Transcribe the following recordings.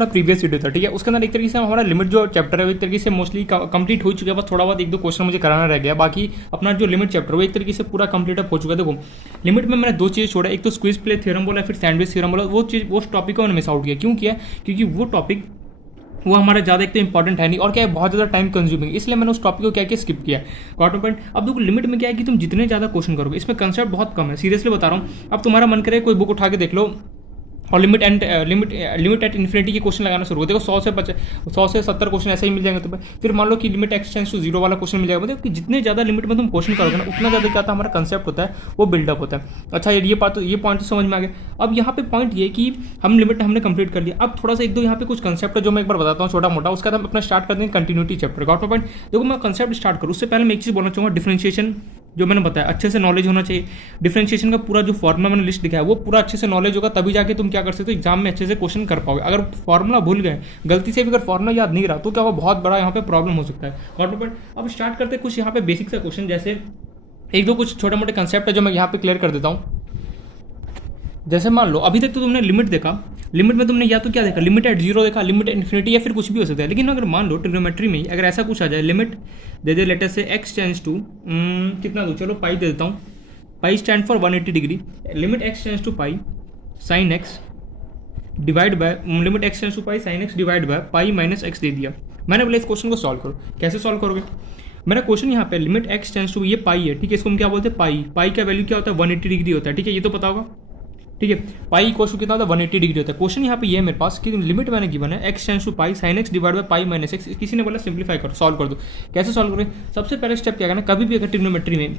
हमारा previous video था, ठीक है, उसके अंदर एक तरीके से हमारा लिमिट जो चैप्टर है वो एक तरीके से मोस्टली कंप्लीट हो चुका है। बस थोड़ा बहुत एक दो क्वेश्चन मुझे कराना रह गया, बाकी अपना जो लिमिट चैप्टर वो एक तरीके से पूरा कंप्लीट अप हो चुका है। देखो लिमिट में मैंने दो चीज़ छोड़ा, एक तो स्क्वीज प्ले थ्योरम बोला, फिर सैंडविच थ्योरम बोला। वो चीज़ वो टॉपिक को मैंने मिस आउट किया। क्यों किया? क्योंकि वो टॉपिक वो हमारा ज़्यादा एक तो इंपॉर्टेंट है नहीं, और क्या है बहुत ज़्यादा टाइम कंज्यूमिंग, इसलिए मैंने उस टॉपिक को क्या किया, स्किप किया। Got point. अब देखो लिमिट में क्या है कि तुम जितने ज़्यादा क्वेश्चन करोगे, इसमें कंसेप्ट बहुत कम है, सीरियसली बता रहा हूँ। अब तुम्हारा मन करे कोई बुक उठा के देख लो और लिमिट एट इन्फिनिटी के क्वेश्चन लगाना शुरू हो। देखो 100 से 70 क्वेश्चन ऐसे ही मिल जाएंगे तुम्हें। फिर मान लो कि लिमिट एक्सटेंस टू जीरो वाला क्वेश्चन मिल जाएगा। मतलब कि जितने ज़्यादा लिमिट में तुम क्वेश्चन करोगे ना, उतना ज़्यादा क्या था हमारा कंसेप्ट होता है वो बिल्डअप होता है। अच्छा ये पॉइंट तो समझ में आ गया। अब यहाँ पे पॉइंट ये कि हम लिमिट हमने कंप्लीट कर लिया। अब थोड़ा सा एक दो यहाँ पे कुछ कंसेप्ट है जो मैं एक बार बताता हूँ छोटा मोटा, उसका हम अपना स्टार्ट करते हैं कंटिन्यूटी चैप्टर। Got point. देखो मैं कंसेप्ट स्टार्ट करूँ उससे पहले मैं एक चीज़ बोलना चाहूँगा, डिफरेंशिएशन जो मैंने बताया अच्छे से नॉलेज होना चाहिए। डिफरेंशिएशन का पूरा जो फॉर्मुला मैंने लिस्ट दिखाया वो पूरा अच्छे से नॉलेज होगा, तभी जाके तुम क्या कर सकते हो एग्जाम में अच्छे से क्वेश्चन कर पाओगे। अगर फॉर्मुला भूल गए, गलती से भी अगर फॉर्मुला याद नहीं रहा, तो क्या वो बहुत बड़ा यहाँ पे प्रॉब्लम हो सकता है। अब स्टार्ट करते कुछ यहाँ पे बेसिक सा क्वेश्चन, जैसे एक दो कुछ छोटे मोटे कंसेप्ट है जो मैं यहाँ पे क्लियर कर देता हूँ। जैसे मान लो अभी तक तो तुमने लिमिट देखा, लिमिट में तुमने या तो क्या देखा, लिमिट एट जीरो देखा, लिमिट एट इन्फिनिटी, या फिर कुछ भी हो सकता है। लेकिन अगर मान लो ट्रिग्नोमेट्री में अगर ऐसा कुछ आ जाए, लिमिट दे दे लेटर से x टेंड्स टू कितना दो, चलो पाई दे देता हूँ, pi stand for 180 degree, limit x tends to pi sine x divide by limit x tends to pi sine x divide by pi minus x दे दिया। मैंने बोला इस क्वेश्चन को सॉल्व करो। कैसे सॉल्व करोगे? मेरा क्वेश्चन यहाँ पे लिमिट x टेंड्स टू, ये पाई है, ठीक है, इसको हम क्या बोलते हैं पाई। पाई का वैल्यू क्या होता है 180 डिग्री होता है, ठीक है, ये तो पता होगा, ठीक है। पाई इक्वल टू कितना होता है 180 डिग्री होता है। क्वेश्चन यहाँ पे ये है मेरे पास कि लिमिट मैंने गिवन है x tends to pi sine x divide by pi minus x। किसी ने बोला सिंप्लीफाई करो, सॉल्व कर दो। कैसे सॉल्व करें? सबसे पहले स्टेप क्या करना, कभी भी अगर ट्रिग्नोमेट्री में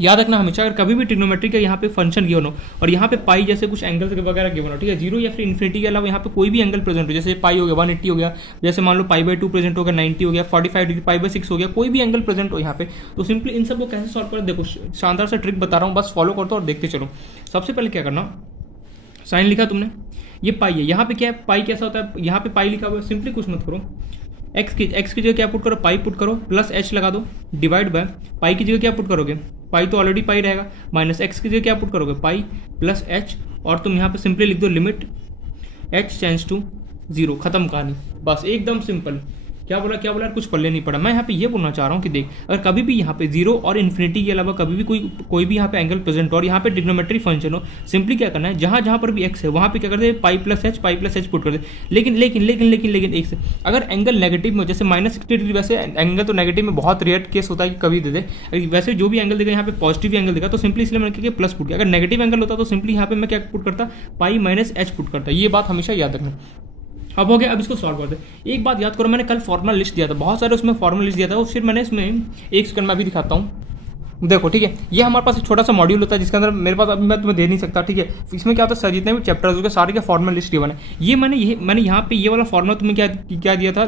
याद रखना हमेशा, अगर कभी भी ट्रिग्नोमेट्री का यहाँ पे फंक्शन गिवन हो और यहाँ पे पाई जैसे कुछ एंगल्स वगैरह गिवन हो, ठीक है, जीरो या फिर इन्फिनिटी के अलावा यहाँ पे कोई भी एंगल प्रेजेंट हो, जैसे पाई हो गया 180 हो गया, जैसे मान लो पाई बाई 2 प्रेजेंट हो गया, 90 हो गया, 45 डिग्री, पाई बाई 6 हो गया, कोई भी एंगल प्रेजेंट हो यहाँ पे, तो सिंपली इन सब को कैसे सॉल्व करें, देखो शानदार सा ट्रिक बता रहा हूँ, बस फॉलो कर दो और देखते चलो। सबसे पहले क्या करना, साइन लिखा तुमने, ये पाई है, यहाँ पे क्या है पाई कैसा होता है, यहाँ पे पाई लिखा हुआ है, सिंपली कुछ मत करो, एक्स की जगह क्या पुट करो, पाई पुट करो, प्लस एच लगा दो, डिवाइड बाय पाई की जगह क्या पुट करोगे, पाई तो ऑलरेडी पाई रहेगा, माइनस एक्स की जगह क्या पुट करोगे, पाई प्लस एच, और तुम यहाँ पे सिंपली लिख दो limit h tends to zero, खत्म कहानी, बस एकदम सिंपल। क्या बोला कुछ पल्ले नहीं पड़ा। मैं यहाँ पे ये बोलना चाह रहा हूँ कि देख, अगर कभी भी यहाँ पे जीरो और इन्फिनिटी के अलावा कभी भी कोई भी यहाँ पे एंगल प्रेजेंट हो और यहाँ पे ट्रिग्नोमेट्री फंक्शन हो, सिंपली क्या करना है, जहाँ पर भी एक्स है वहाँ पे क्या करते हैं पाई प्लस एच पुट कर दे। लेकिन एक से अगर एंगल नेगेटिव में, जैसे -60 डिग्री, वैसे एंगल तो नेगेटिव में बहुत रेयर केस होता है कि कभी दे दे, वैसे जो भी एंगल देगा यहाँ पे पॉजिटिव एंगल देगा, तो सिंपली इसलिए मैंने क्या प्लस पुट किया। अगर नेगेटिव एंगल होता तो सिंपली यहाँ पे मैं क्या पुट करता, पाई माइनस एच पुट करता। ये बात हमेशा याद रखना। अब हो गया, अब इसको सॉल्व करते हैं। एक बात याद करो, मैंने कल फॉर्मुला लिस्ट दिया था, बहुत सारे उसमें फॉर्मुला लिस्ट दिया था, फिर मैंने इसमें एक सेकंड में अभी दिखाता हूँ, देखो ठीक है, ये हमारे पास एक छोटा सा मॉड्यूल होता है जिसके अंदर मेरे पास अभी मैं तुम्हें दे नहीं सकता, ठीक है। इसमें क्या होता है, सर जितने भी चैप्टर्स होंगे सारे के फॉर्मुला लिस्ट गिवन है। ये मैंने यहाँ पे ये वाला फॉर्मुला तुम्हें क्या दिया था,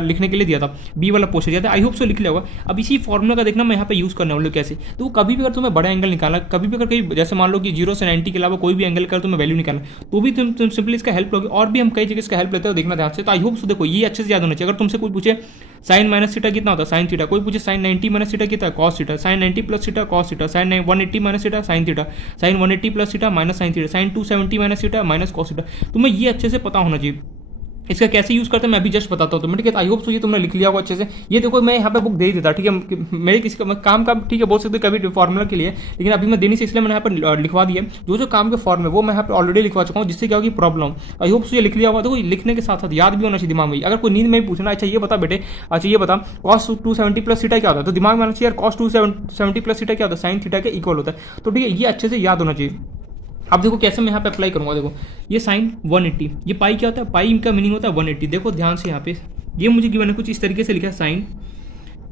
लिखने के लिए दिया था, बी वाला पोस्ट दिया था, आई होप सो लिख लिया होगा। अब इसी फॉर्मुला का देखना मैं यहाँ पे यूज़ करने वाला हूँ कैसे, तो कभी भी अगर तुम्हें बड़ा एंगल निकालना, कभी भी अगर कहीं जैसे मान लो कि 0 से 90 के अलावा कोई भी एंगल का तुम्हें वैल्यू निकालना, तो भी तुम सिंपली इसका हेल्प लोगे, और भी हम कई जगह इसका हेल्प लेते हो, देखना ध्यान से। तो आई होप सो देखो ये अच्छे से याद होना चाहिए। अगर तुमसे कोई पूछे साइन माइनस थीटा कितना होता है, साइन थीटा, कोई पूछे साइन 90 माइनस थीटा कितना है, cos theta, sine 90 plus theta cos theta, sine 180 minus theta sine theta, sine 180 plus theta minus sine theta, sine 270 minus theta minus cos theta, तुम्हें ये अच्छे से पता होना चाहिए। इसका कैसे यूज़ करते हैं मैं अभी जस्ट बताता हूँ तुम्हें, ठीक है। आई होप सो ये तुमने लिख लिया होगा अच्छे से। ये देखो मैं यहाँ पे बुक दे ही देता, ठीक है, मेरे किसी का काम का, ठीक है, बोल सकते कभी फॉर्मुला के लिए, लेकिन अभी मैं देनी से इसलिए मैंने यहाँ पर लिखवा दिया। जो काम के फॉर्म है वो मैं यहाँ पे ऑलरेडी लिखवा चुका हूँ, जिससे क्या होगी प्रॉब्लम। आई होप सो ये लिख लिया होगा। देखो लिखने के साथ साथ याद भी होना चाहिए दिमाग में। अगर कोई नींद में भी पूछना, अच्छा ये बता बेटे, अच्छा ये बता कॉस 270 प्लस थीटा क्या होता है, तो दिमाग में आना चाहिए कॉस 270 प्लस थीटा क्या होता है, साइन थीटा के इक्वल होता है। तो ठीक है, ये अच्छे से याद होना चाहिए। अब देखो कैसे मैं यहाँ पे अप्लाई करूँगा, देखो ये साइन 180, ये पाई क्या होता है, पाई का मीनिंग होता है 180। देखो ध्यान से यहाँ पे ये मुझे गिवन है, कुछ इस तरीके से लिखा है, sine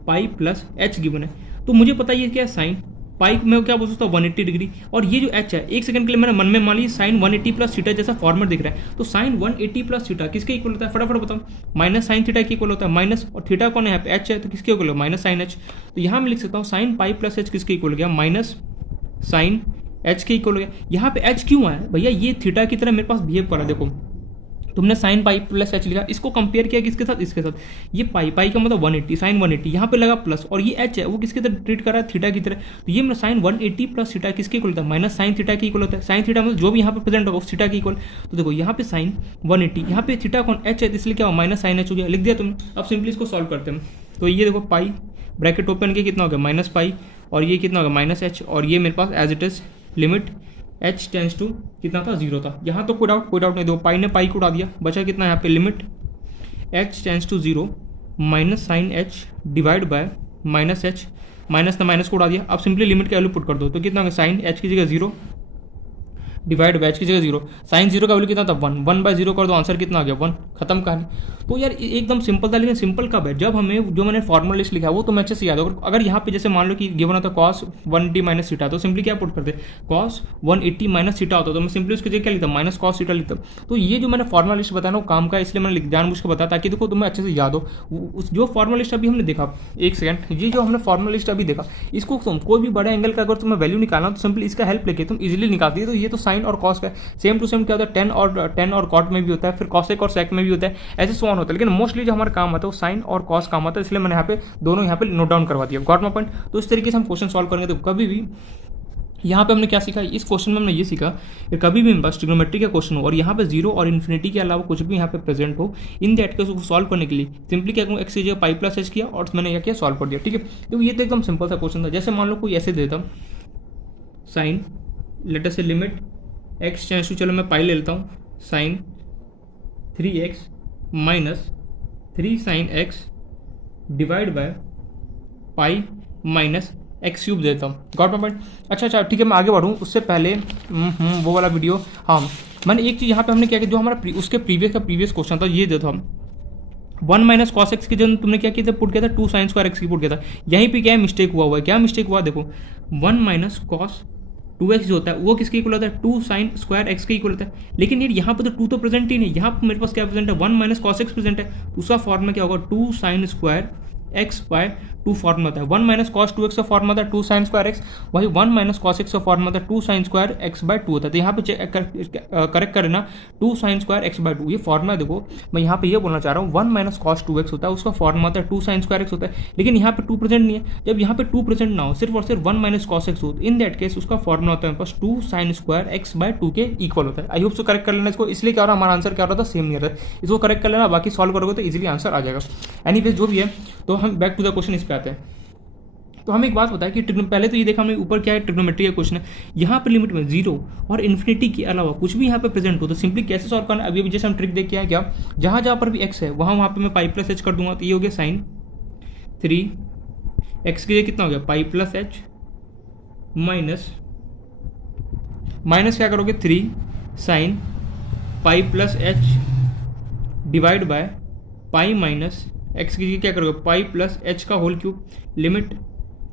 pi plus H given है, तो मुझे पता है ये क्या है, साइन पाई में क्या बोल सकता हूँ 180 डिग्री, और ये जो एच है, एक सेकंड के लिए मैंने मन में मान ली साइन 180 प्लस थीटा जैसा फॉर्मेट दिख रहा है, तो साइन 180 प्लस थीटा किसके इक्वल होता है, फटाफट बताओ, माइनस साइन थीटा के इक्वल होता है, माइनस, और थीटा कौन है यहाँ पे एच है, तो किसके इक्वल है, माइनस साइन एच। तो यहाँ मैं लिख सकता हूँ साइन पाई प्लस एच किसके इक्वल हो गया, माइनस साइन एच के इक्वल हो गया। यहाँ पे एच क्यों आया भैया, ये थीटा की तरह मेरे पास बिहेव कर रहा है, देखो तुमने साइन पाई प्लस एच लिखा, इसको कंपेयर किया किसके साथ, इसके साथ, ये पाई का मतलब 180 साइन 180, यहाँ पे लगा प्लस, और ये एच है वो किसकी तरह ट्रीट कर रहा है, थीटा की तरह। तो ये मेरा साइन 180 प्लस थीटा किसके इक्वल होता है, माइनस साइन थीटा की इक्वल होता है। साइन थीटा मतलब जो भी यहाँ पे प्रेजेंट होगा उस थीटा की इक्वल। तो देखो यहाँ पे साइन 180, यहाँ पे थीटा कौन, एच है, इसलिए क्या हो माइनस साइन एच हो गया, लिख दिया तुमने। अब सिंपली इसको सॉल्व करते हैं। तो ये देखो पाई ब्रैकेट ओपन के कितना हो गया माइनस पाई, और ये कितना होगा माइनस एच, और ये मेरे पास as it is limit h tends to कितना था, 0 था। यहाँ तो कोई डाउट नहीं, दो पाई ने पाई को उड़ा दिया, बचा कितना यहाँ पे limit h tends to 0 minus sine h divide by minus h, minus ने माइनस को उड़ा दिया। अब सिंपली लिमिट की वैल्यू पुट कर दो, तो कितना होगा साइन h की जगह 0 डिवाइड बाय h की जगह 0, साइन 0 का वैल्यू कितना था 1/0 कर दो, आंसर कितना आ गया 1, खत्म कहानी। तो यार एकदम सिंपल था, लेकिन सिंपल कब है, जब हमें जो मैंने फॉर्मूला लिस्ट लिखा है वो तो मैं अच्छे से याद होगा। अगर यहाँ पे जैसे मान लो कि गिवन होता कॉस 180 माइनस थीटा, तो सिंपली क्या पुट करते कॉस 180 माइनस थीटा होता, तो मैं सिंपली उसकी जगह क्या लिखता माइनस कॉस थीटा लिखता। तो ये जो मैंने फॉर्मूला लिस्ट बताया ना वो काम का, इसलिए मैंने जानबूझ के बताया ताकि देखो तुम्हें अच्छे से याद हो। जो फॉर्मूला लिस्ट अभी हमने देखा, एक सेकंड, ये जो हमने फॉर्मूला लिस्ट अभी देखा, इसको कोई भी बड़ा एंगल का अगर तुम्हें वैल्यू निकालना तो सिंपली इसका हेल्प लेके तुम इजीली निकाल दिए। तो ये तो साइन और कॉस का सेम टू सेम क्या होता है, टेन और कॉट में भी होता है, फिर कॉसेक और सेक में भी होता है, ऐसे सॉन होता है। लेकिन मोस्टली जो हमारा काम आता है वो साइन और कॉस काम आता है, इसलिए मैंने यहाँ पे दोनों यहाँ पे नोट डाउन करवा दिया। Got my point. तो इस तरीके से हम क्वेश्चन सॉल्व करेंगे। तो कभी भी यहाँ पे हमने क्या सीखा, इस क्वेश्चन में हमने ये सीखा कि कभी भी बस ट्रिग्नोमेट्री का क्वेश्चन हो और यहाँ पे 0 और इन्फिनिटी के अलावा कुछ भी यहाँ पे प्रेजेंट हो, इन दैट केस को सॉल्व करने के लिए सिंपली क्या करूँ, एक्स की जगह पाई प्लस एच किया और मैंने क्या किया सॉल्व कर दिया। ठीक है, तो ये तो एकदम सिंपल सा क्वेश्चन था। जैसे मान लो कोई ऐसे देता साइन लेटर से लिमिट एक्स टेंस टू, चलो मैं पाई ले लेता हूँ, sine 3x minus 3 sine x divide by pi minus x cube देता हूँ। Got my point. अच्छा ठीक है, मैं आगे बढ़ूँ उससे पहले वो वाला वीडियो, हाँ मैंने एक चीज़ यहाँ पे हमने क्या किया, जो हमारा उसके प्रीवियस क्वेश्चन था ये देता हम 1 माइनस कॉस एक्स की जगह तुमने क्या किया था, पुट किया था 2 साइन स्क्वायर एक्स की पुट किया था। यहीं पे क्या मिस्टेक हुआ है, क्या मिस्टेक हुआ देखो, 1 माइनस कॉस 2x जो होता है वो किसके इक्वल होता है, 2 साइन स्क्वायर एक्स के इक्वल होता है। लेकिन यार यहाँ पे तो 2 तो प्रेजेंट ही नहीं, यहाँ पे मेरे पास क्या प्रेजेंट है 1 माइनस कॉस एक्स प्रेजेंट है। उसका फॉर्मूला क्या होगा 2 sine square x by 2 formula होता है, 1 माइनस कॉस 2x का फॉर्मूला होता है 2 साइन स्क्वायर एक्स, वही 1 माइनस कॉस एक्स का फॉर्मूला होता है 2 साइन स्क्वायर एक्स बाय 2 होता है। तो यहाँ पे करेक्ट करना 2 साइन स्क्वायर एक्स बाय 2, ये फॉर्मूला देखो मैं यहाँ पे ये बोलना चाह रहा हूँ 1 माइनस कॉस 2x होता है, उसका फॉर्मूला होता है 2 साइन स्क्वायर एक्स होता है। लेकिन यहाँ पे 2 प्रेजेंट नहीं है, जब यहाँ पे 2 प्रेजेंट ना हो, सिर्फ और सिर्फ 1 माइनस कॉस एक्स हो, इन दैट केस उसका फॉर्मूला होता है बस 2 साइन स्क्वायर एक्स बाय 2 के इक्वल होता है। आई होप सो करेक्ट कर लेना इसको, इसलिए क्या हो रहा है हमारा आंसर क्या हो रहा था सेम नहीं रहता है, इसको करेक्ट कर लेना, बाकी सॉल्व करोगे तो इजीली आंसर आ जाएगा। एनीवेज जो भी है, तो हम बैक टू द क्वेश्चन इस पे आते हैं। तो हमें एक बात बताया कि पहले तो ये देखा हमने ऊपर क्या है ट्रिग्नोमेट्री का क्वेश्चन है, यहाँ पर लिमिट में 0 और इन्फिनिटी के अलावा कुछ भी यहाँ पे प्रेजेंट हो तो सिंपली कैसे सॉल्व करना है। अभी जैसे हम ट्रिक देख के आए क्या, जहाँ जहाँ पर भी x है वहाँ पे मैं पाई प्लस एच कर दूंगा, तो ये हो गया साइन 3x के लिए कितना हो गया पाई प्लस एच माइनस क्या करोगे 3 sine pi plus H divide by pi minus x की क्या करोगे पाई प्लस एच का होल क्यूब लिमिट।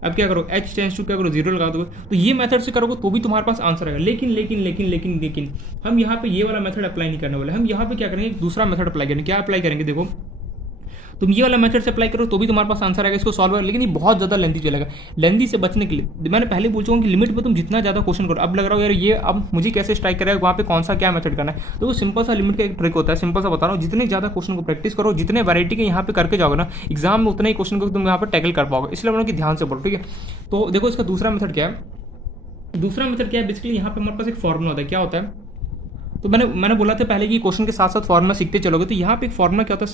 अब क्या करो h टेंस टू क्या करो 0 लगा दोगे, तो ये मेथड से करोगे तो भी तुम्हारे पास आंसर आएगा। लेकिन हम यहाँ पे ये वाला मेथड अप्लाई नहीं करने वाले, हम यहाँ पे क्या करेंगे दूसरा मेथड अप्लाई करेंगे। क्या अप्लाई करेंगे देखो, तुम ये वाला मेथड से अप्लाई करो तो भी तुम्हारे पास आंसर आएगा, इसको सॉल्व कर। लेकिन ये बहुत ज़्यादा लेंथी चलेगा, लेंथी से बचने के लिए मैंने पहले बोल चुका हूँ कि लिमिट में तुम जितना ज़्यादा क्वेश्चन करो। अब लग रहा हो यार ये अब मुझे कैसे स्ट्राइक करेगा, वहाँ पे कौन सा क्या मेथड करना है, तो वो सिंपल सा लिमिट का एक ट्रिक होता है। सिंपल सा बता रहा हूँ, जितने ज़्यादा क्वेश्चन को प्रैक्टिस करो, जितने वैरायटी के यहाँ पे करके जाओगे ना एग्जाम में, उतने ही क्वेश्चन को तुम यहाँ पर टैकल कर पाओगे। इसलिए बोलो कि ध्यान से बोलो, ठीक है। तो देखो इसका दूसरा मेथड क्या है, बेसिकली यहाँ पे हमारे पास एक फॉर्मूला होता है। क्या होता है, तो मैंने बोला था पहले कि क्वेश्चन के साथ साथ फॉर्मूला सीखते चलोगे। तो यहाँ पे एक फॉर्मूला क्या होता है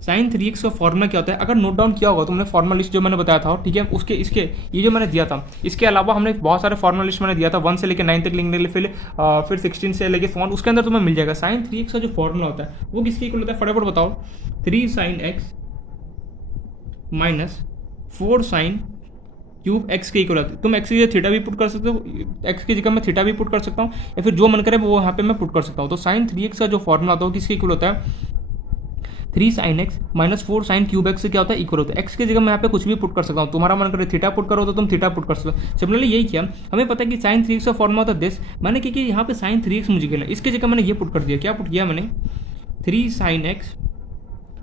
साइन 3x का फॉर्मूला क्या होता है, अगर नोट डाउन किया होगा तुमने फॉर्मूला लिस्ट जो मैंने बताया था, ठीक है, उसके इसके ये जो मैंने दिया था, इसके अलावा हमने बहुत सारे फॉर्मूला लिस्ट मैंने दिया था 1 से लेकर 9 तक लिखने के लिए, फिर 16 से लेकर फोन, उसके अंदर तुम्हें मिल जाएगा। साइन 3x का जो फॉर्मूला होता है वो किसके इक्वल होता है, फटाफट बताओ, 3 sine x minus 4 sine cube x के इक्वल होता है। तुम एक्स की जगह थीटा भी पुट कर सकते हो, एक्स की जगह मैं थीटा भी पुट कर सकता हूँ, या फिर जो मन करे वो यहाँ पे मैं पुट कर सकता हूँ। तो साइन 3x का जो फॉर्मूला होता है किसके इक्वल होता है 3 sine x minus 4 sine cube x से क्या होता है इक्वल होता है। एक्स की जगह मैं यहाँ पे कुछ भी पुट कर सकता हूँ, तुम्हारा मन करे थीटा पुट करो तो तुम थीटा पुट कर सकते हो। सिमिलरली यही किया, हमें पता है कि साइन 3x का फॉर्मूला होता है दिस, मैंने क्या यहाँ पे साइन 3x मुझे कहना, इसकी जगह मैंने ये पुट कर दिया। क्या पुट किया मैंने 3 sine x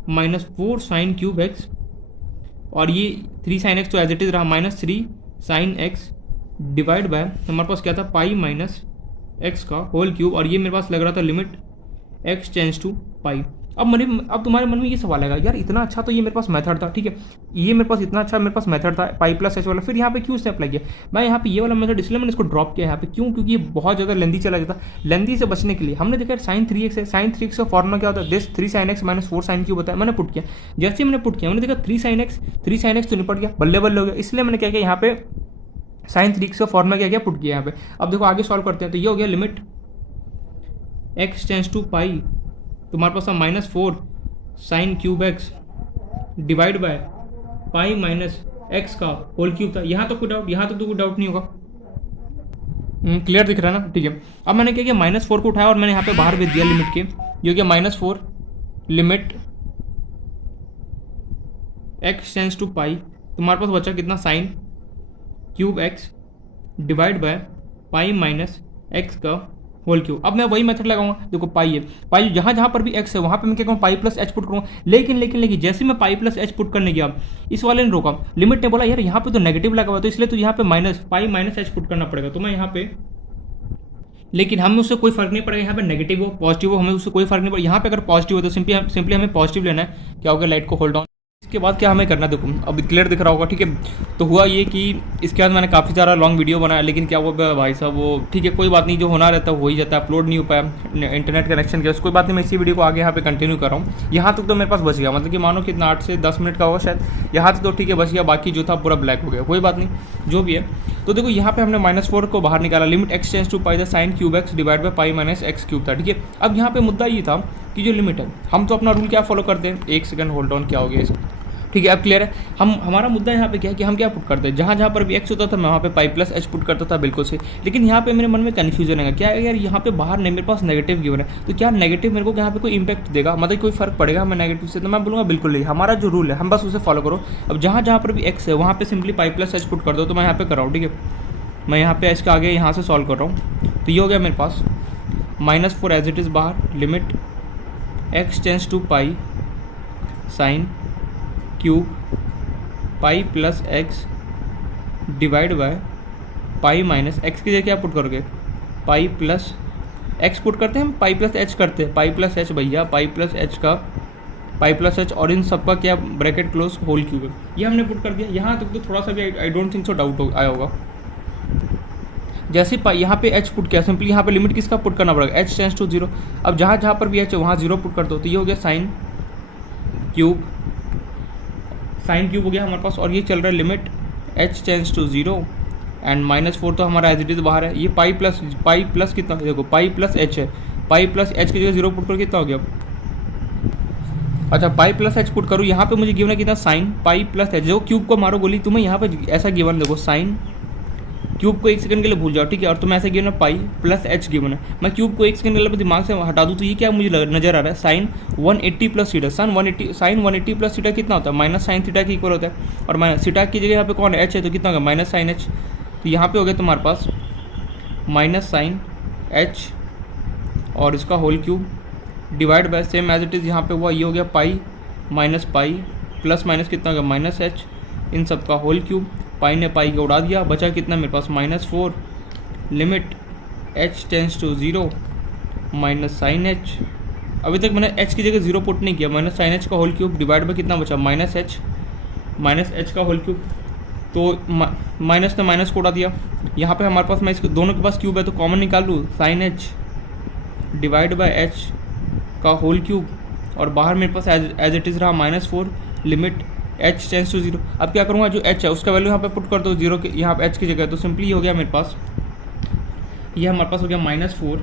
minus 4 sine cube x, और ये 3 साइन एक्स तो एज इट इज रहा minus 3 sine x divide bye हमारे पास क्या था पाई माइनस एक्स का होल क्यूब, और ये मेरे पास लग रहा था लिमिट एक्स टेंस टू पाई। अब तुम्हारे मन में ये सवाल आएगा, यार इतना अच्छा तो ये मेरे पास मेथड था, ठीक है, ये मेरे पास इतना अच्छा मेरे पास मेथड था पाई प्लस एच वाला, फिर यहाँ पे क्यों इसने अप्लाई किया? मैं यहाँ पे ये वाला मेथड इसलिए मैंने इसको ड्रॉप किया यहाँ पे, क्यों? क्योंकि ये बहुत ज़्यादा लेंदी चला जाता। लेंदी से बचने के लिए हमने देखा साइन 3x है, साइन 3x का फॉर्मूला क्या होता है? This 3 sin x minus 4 sin cube होता है। मैंने पुट किया, जैसे ही मैंने पुट किया मैंने देखा 3 sin x तो निपट गया, बल्ले बल्ले हो गया। इसलिए मैंने क्या किया यहाँ पे साइन 3x का फॉर्मूला क्या किया, पुट किया यहाँ पे। अब देखो आगे सॉल्व करते हैं, तो ये हो गया limit x tends to pi, तुम्हारे पास minus 4 sine cube x divide by pi minus x का होल क्यूब था। यहाँ तो कोई डाउट, यहाँ तो कोई डाउट नहीं होगा, क्लियर दिख रहा है ना? ठीक है, अब मैंने क्या किया, -4 को उठाया और मैंने यहाँ पे बाहर भेज दिया लिमिट के। ये हो गया -4 limit x tends to pi, तुम्हारे पास बचा कितना, sign cube x divide by pi minus x का होल क्यूब। अब मैं वही मेथड लगाऊंगा, देखो पाई है, पाई जहाँ जहाँ पर भी एक्स है वहाँ पे मैं क्या करूँ, पाई प्लस एच पुट करूँगा। लेकिन जैसे मैं पाई प्लस एच पुट करने गया, इस वाले ने रोका, लिमिट ने बोला यार यहाँ पे तो नेगेटिव लगा हुआ, तो इसलिए तो यहाँ पे minus pi minus H put करना पड़ेगा। तो मैं यहाँ पे, लेकिन हमें उससे कोई फर्क नहीं पड़ेगा, यहाँ पे नेगेटिव हो पॉजिटिव हो हमें उससे कोई फर्क नहीं पड़ेगा। यहाँ पे अगर पॉजिटिव हो तो सिंपली हमें पॉजिटिव लेना है। क्या होगा, लाइट को होल्ड ऑन। इसके बाद क्या हमें करना है, देखो अब क्लियर दिख रहा होगा, ठीक है। तो हुआ ये कि इसके बाद मैंने काफ़ी सारा लॉन्ग वीडियो बनाया, लेकिन क्या हुआ भाई साहब, वो ठीक है कोई बात नहीं, जो होना रहता है हो ही जाता है, अपलोड नहीं हो पाया इंटरनेट कनेक्शन के, कोई बात नहीं। मैं इसी वीडियो को आगे यहाँ पे कंटिन्यू कर रहा हूँ। यहाँ तक तो मेरे पास बच गया, मतलब कि मानो कितना 8 से 10 मिनट का होगा शायद, यहाँ तक तो ठीक है बच गया, बाकी जो था पूरा ब्लैक हो गया, कोई बात नहीं जो भी है। तो देखो यहाँ पे हमने -4 को बाहर निकाला, limit x tends to pi the sine cube x divide by pi minus x cube था, ठीक है। अब यहाँ पे मुद्दा ये था कि जो लिमिट है, हम तो अपना रूल क्या फॉलो करते हैं, एक सेकंड होल्ड ऑन, क्या हो गया इसको, ठीक है अब क्लियर है। हमारा मुद्दा यहाँ पे क्या है कि हम क्या पुट करते हैं, जहाँ पर भी एक्स होता था मैं वहाँ पे पाई प्लस एच पुट करता था, बिल्कुल से। लेकिन यहाँ पे मेरे मन में कन्फ्यूजन है, क्या है यार, यहाँ पे बाहर नहीं, मेरे पास नेगेटिव गिवन है, तो क्या नेगेटिव मेरे को यहाँ पे कोई इंपैक्ट देगा, मतलब कोई फर्क पड़ेगा हमें नेगेटिव से? तो मैं बोलूँगा बिल्कुल नहीं, हमारा जो रूल है हम बस उसे फॉलो करो। अब जहाँ पर भी एक्स है वहाँ पे simply pi plus H put कर दो, तो मैं यहाँ पे कर रहा हूँ, ठीक है। मैं यहाँ पे इसके आगे यहाँ से सॉल्व कर रहा हूँ, तो ये हो गया मेरे पास -4 एज इट इज़ बाहर, limit x tends to pi sine cube pi plus x divide by pi minus x की जगह क्या पुट करोगे, पाई प्लस एक्स पुट करते हैं, हम पाई प्लस एच करते हैं, पाई प्लस एच भैया, पाई प्लस एच का पाई प्लस एच, और इन सब का क्या ब्रैकेट क्लोज होल क्यूब है, ये हमने पुट कर दिया। यहाँ तक तो थोड़ा सा भी I don't think so doubt आया होगा। जैसे यहाँ पे एच पुट किया, सिंपली यहाँ पे लिमिट किसका पुट करना पड़ेगा, एच टेंस टू 0। अब जहाँ पर भी एच है वहाँ 0 पुट कर दो, तो ये हो गया साइन क्यूब हो गया हमारे पास, और ये चल रहा है limit h tends to 0 and -4 तो हमारा एज इट इज बाहर है। ये पाई प्लस कितना, देखो पाई प्लस एच है, पाई प्लस एच की जगह 0 पुट कर कितना हो गया, अच्छा पाई प्लस एच पुट करूँ, यहाँ पे मुझे गिवन है कितना, साइन पाई प्लस एच। जो क्यूब को मारो गोली, तुम्हें यहाँ पे ऐसा गिवन, देखो साइन क्यूब को 1 सेकंड के लिए भूल जाओ, ठीक है, और तुम्हें ऐसा गिवन है पाई प्लस एच गिवन है। मैं क्यूब को 1 सेकंड के लिए दिमाग से हटा दूँ तो ये क्या मुझे नजर आ रहा है, sine 180 plus theta, sine 180 plus theta कितना होता है, माइनस साइन थीटा के इक्वल होता है, और माइनस थीटा की जगह यहाँ पे कौन है, एच है, तो कितना होगा माइनस साइन एच। तो यहाँ पे हो गया तुम्हारे पास माइनस साइन एच और इसका whole cube divide by same as it is यहाँ पे हुआ, ये हो गया pi minus pi plus minus कितना हो गया माइनस एच, इन सब का होल क्यूब, पाई ने पाई को उड़ा दिया, बचा कितना मेरे पास -4 limit h tends to 0 minus sine h. अभी तक मैंने एच की जगह 0 पुट नहीं किया, माइनस साइन एच का होल क्यूब डिवाइड बाय कितना बचा माइनस एच का होल क्यूब, तो माइनस ने माइनस को उड़ा दिया। यहाँ पे हमारे पास, मैं इसके दोनों के पास क्यूब है तो कॉमन निकाल लूँ, sine h divide by h का होल क्यूब, और बाहर मेरे पास एज इट इज़ रहा -4 लिमिट एच टेंस टू 0। अब क्या करूँगा, जो एच है उसका वैल्यू यहाँ पे पुट कर दो 0 के, यहाँ पे एच की जगह, तो सिंपली हो गया मेरे पास, ये हमारे पास हो गया -4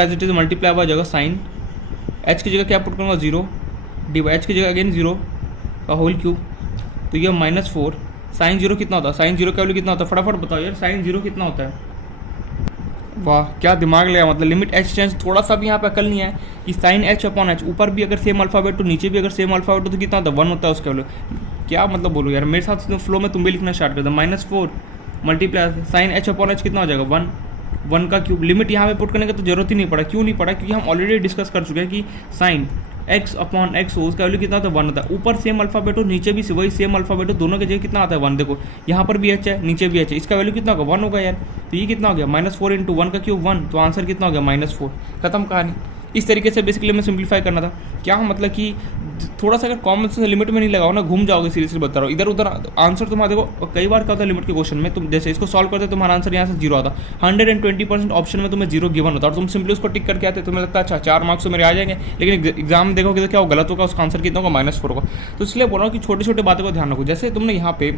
एज इट इज़ मल्टीप्लाई हुआ जगह साइन एच की जगह क्या पुट करूँगा 0 डिवाइड एच की जगह अगेन 0 का होल क्यूब, तो ये -4 साइन 0 कितना होता है, साइन 0 का वैल्यू कितना होता है, फटाफट बताओ यार, साइन 0 कितना होता है, वाह क्या दिमाग लगा, मतलब लिमिट एच टेंस, थोड़ा सा भी यहाँ पे अकल नहीं है कि साइन एच अपॉन एच, ऊपर भी अगर सेम अल्फाबेट तो नीचे भी अगर सेम अल्फाबेट हो तो कितना होता है 1 होता है उसका वैल्यू। क्या मतलब बोलो यार, मेरे साथ फ्लो में तुम भी लिखना स्टार्ट कर दो, -4 multiply sine h upon h कितना हो जाएगा 1 का क्यूब। लिमिट यहाँ पे पुट करने का तो जरूरत ही नहीं पड़ा, क्यों नहीं पड़ा, क्योंकि हम ऑलरेडी डिस्कस कर चुके हैं कि साइन एक्स अपॉन एक्स हो, उसका वैल्यू कितना होता है 1 होता है। ऊपर सेम अल्फाबेट हो, नीचे भी वही सेम अल्फाबेट हो, दोनों के जगह कितना आता है 1। देखो यहाँ पर भी एच है, नीचे भी एच है, इसका वैल्यू कितना होगा 1 होगा यार। तो ये कितना हो गया -4 इंटू 1 का क्यूब 1, तो आंसर कितना हो गया -4। खत्म कहानी। इस तरीके से बेसिकली हमें सिंप्लीफाई करना था। क्या मतलब कि थोड़ा सा अगर कॉमन सेंस लिमिट में नहीं लगाओ ना, घूम जाओगे। सीरियसली बता रहा हूँ, इधर उधर आंसर तुम्हारा देखो। कई बार क्या होता है लिमिट के क्वेश्चन में, तुम जैसे इसको सॉल्व करते तुम्हारा आंसर यहाँ से 0 आता, 120% ऑप्शन में तुम्हें 0 गिवन होता है, और तुम सिंपली उसको टिक करके आते, तुम्हें लगता है अच्छा 4 मार्क्स तो मेरे आ जाएंगे, लेकिन एग्जाम में देखोगे तो क्या वो गलत होगा, उसका आंसर कितना होगा -4 होगा। तो इसलिए बोल रहा हूँ कि छोटी छोटी बातों को ध्यान रखो। जैसे तुमने यहाँ पे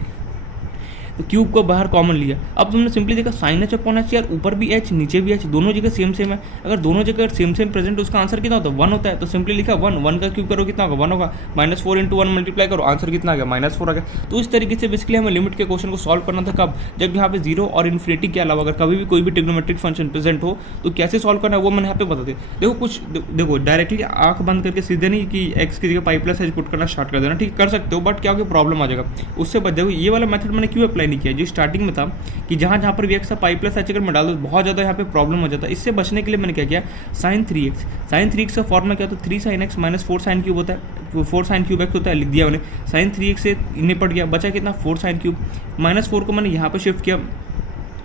क्यूब को बाहर कॉमन लिया, अब तुमने सिंपली देखा साइन एच अपॉन एच, यार ऊपर भी एच नीचे भी एच, दोनों जगह सेम सेम है। अगर दोनों जगह सेम सेम प्रेजेंट तो उसका आंसर कितना होता है 1 होता है। तो सिंपली लिखा 1 का क्यूब करो कितना होगा 1 होगा, -4 इंटू 1 मल्टीप्लाई करो, आंसर कितना आ गया -4 आ गया। तो इस तरीके से बेसिकली हमें लिमिट के क्वेश्चन को सॉल्व करना था। कब? जब यहाँ पे 0 और इन्फिनिटी के अलावा अगर कभी भी कोई भी ट्रिग्नोमेट्रिक फंक्शन प्रेजेंट हो तो कैसे सॉल्व करना है वो मैंने यहाँ पे बता दिया। देखो कुछ देखो डायरेक्टली आंख बंद करके सीधे नहीं कि एक्स की जगह पाई प्लस एच पुट करना स्टार्ट कर देना, ठीक कर सकते हो, बट क्या होगा प्रॉब्लम आ जाएगा उससे। बच देखो ये वाला मेथड मैंने क्यों अप्लाई नहीं किया, जो स्टार्टिंग में था कि जहाँ पर भी एक्स पाई प्लस एच अगर मैं डाल दूँ बहुत ज़्यादा यहाँ पे प्रॉब्लम हो जाता है। इससे बचने के लिए मैंने क्या किया, साइन 3x का फॉर्मूला क्या होता है 3 sin x -4 sin क्यूब होता है, 4 sin क्यूब एक्स होता है, लिख दिया मैंने। साइन 3x से निपट गया, बचा कितना 4 sin क्यूब, -4 को मैंने यहाँ पे शिफ्ट किया,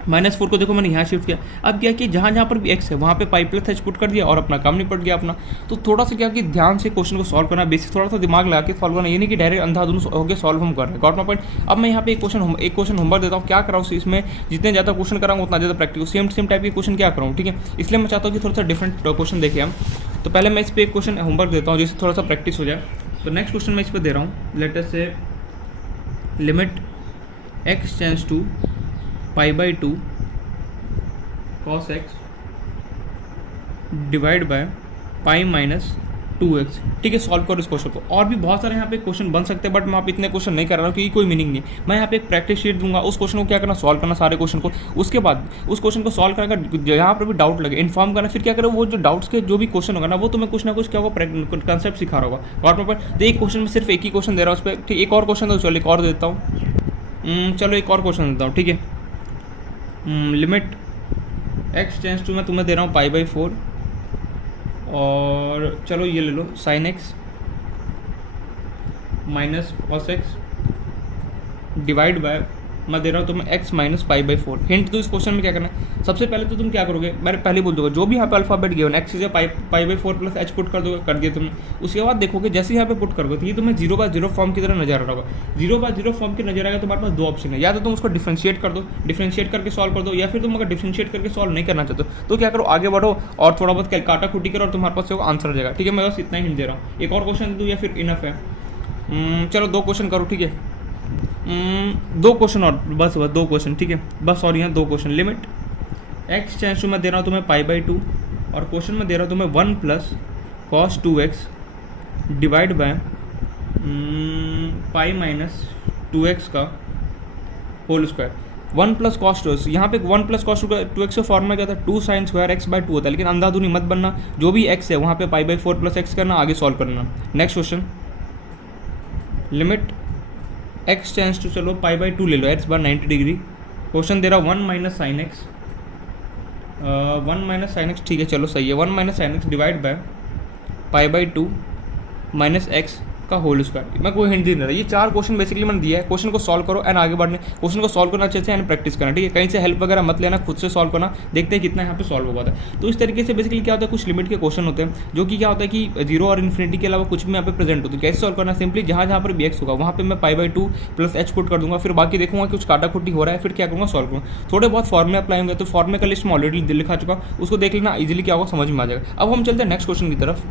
-4 को देखो मैंने यहाँ शिफ्ट किया। अब क्या कि जहाँ जहाँ पर भी एक्स है वहाँ पे पाई प्लस एच पुट कर दिया और अपना काम निपट गया अपना। तो थोड़ा सा क्या कि ध्यान से क्वेश्चन को सॉल्व करना, बेसिक थोड़ा सा दिमाग लगा के सॉल्व करना, ये नहीं कि डायरेक्ट अंधाधुंध होकर सॉल्व हम कर रहे हैं। Got my point. अब मैं यहाँ पे एक क्वेश्चन होमवर्क देता हूँ, क्या कराऊँ इसमें, जितने ज़्यादा क्वेश्चन कराऊँ उतना ज़्यादा प्रैक्टिस, सेम टाइप के क्वेश्चन क्या कराऊँ, ठीक है। इसलिए मैं चाहता हूँ कि थोड़ा सा डिफरेंट क्वेश्चन देखें हम। तो पहले मैं इस पर एक क्वेश्चन होमवर्क देता हूँ जिससे थोड़ा सा प्रैक्टिस हो जाए। तो नेक्स्ट क्वेश्चन मैं इस पर दे रहा हूँ, लेट अस से limit x tends to π/2 cos x divide by pi -2x, ठीक है। सॉल्व करो इस क्वेश्चन को। और भी बहुत सारे यहाँ पे क्वेश्चन बन सकते हैं, बट मैं आप इतने क्वेश्चन नहीं कर रहा हूँ क्योंकि कोई मीनिंग नहीं। मैं यहाँ पे एक प्रैक्टिस शीट दूंगा, उस क्वेश्चन को क्या करना, सॉल्व करना सारे क्वेश्चन को। उसके बाद उस क्वेश्चन को सॉल्व करना, यहाँ पर भी डाउट लगे इन्फॉर्म करना, फिर क्या करो वो जो डाउट्स के जो भी क्वेश्चन होगा ना वो तुम्हें कुछ ना कुछ क्या होगा कंसेप्ट सिखा रहा होगा। और तो एक क्वेश्चन में सिर्फ एक ही क्वेश्चन दे रहा हूँ उस पर, ठीक। एक और क्वेश्चन दो, चलो एक और देता हूँ, चलो एक और क्वेश्चन देता हूँ, ठीक है। लिमिट x टेंड्स टू मैं तुम्हें दे रहा हूँ π/4, और चलो ये ले लो sin x -cos x divide bye मैं दे रहा हूँ तुम्हें x -π/4। हिंट तो इस क्वेश्चन में क्या करना है, सबसे पहले तो तुम क्या करोगे, मैंने पहले बोल दूंगा जो भी यहाँ पे अल्फाबेट गिवन x से π/4 प्लस h पुट कर दोगे, कर दिया तुमने। उसके बाद देखोगे जैसे यहाँ पे पुट करोगे तो ये तुम्हें 0/0 फॉर्म की तरह नजर आ रहा होगा। 0/0 फॉर्म की नजर आएगा, तुम्हारे पास दो ऑप्शन है, या तो तुम उसको डिफरेंशिएट कर दो, डिफरेंशिएट करके सॉल्व कर दो, या फिर तुम अगर डिफरेंशिएट करके सॉल्व नहीं करना चाहते तो क्या करो आगे बढ़ो और थोड़ा बहुत काटा खुटी करो और तुम्हारे पास आंसर आ जाएगा, ठीक है। मैं बस इतना ही हिंट दे रहा हूँ। एक और क्वेश्चन दे दूँ या फिर इनफ है, चलो 2 क्वेश्चन करो, ठीक है। 2 क्वेश्चन और बस 2 क्वेश्चन, ठीक है बस। और यहाँ 2 question, limit x tends to मैं दे रहा हूँ तुम्हें π/2, और क्वेश्चन में दे रहा हूँ तुम्हें 1 + cos 2x divide by pi -2x का होल स्क्वायर। 1 + cos 2x, यहाँ पे 1 + cos 2x का फॉर्मूला क्या था 2 sin स्क्वायर x/2 होता है, लेकिन अंधाधुनी मत बनना, जो भी x है वहाँ पे π/4 + x करना, आगे सॉल्व करना। Next question, limit x tends to, चलो π/2 ले लो, x बार 90 डिग्री। क्वेश्चन दे रहा 1 - sin x, 1 - sin x, ठीक है चलो सही है। 1 - sin x divide by π/2 - x का होल स्क्वायर। मैं कोई हिंट नहीं दे रहा, ये 4 क्वेश्चन बेसिकली मैंने दिया है। क्वेश्चन को सॉल्व करो एंड आगे बढ़ने, क्वेश्चन को सॉल्व करना अच्छे से एंड प्रैक्टिस करना, ठीक है। कहीं से हेल्प वगैरह मत लेना, खुद से सॉल्व करना, देखते हैं कितना यहाँ पे सॉल्व हो पाता है। तो इस तरीके से बेसिकली क्या होता है, कुछ लिमिट के क्वेश्चन होते हैं जो कि क्या होता है कि 0 और इन्फिनिटी के अलावा कुछ भी यहाँ पे प्रेजेंट होता है। कैसे सॉल्व करना, सिंपली जहाँ जहाँ पर भी x होगा वहाँ पे मैं π/2 + h पुट कर दूंगा, फिर बाकी देखूंगा कुछ काटा खुटी हो रहा है, फिर क्या करूँगा सॉल्व करूँगा। थोड़े बहुत फॉर्मुले अप्लाई होंगे, तो फॉर्मुले का लिस्ट में ऑलरेडी लिखा चुका, उसको देख लेना, इजीली क्या होगा समझ में आ जाएगा। अब हम चलते हैं नेक्स्ट क्वेश्चन की तरफ।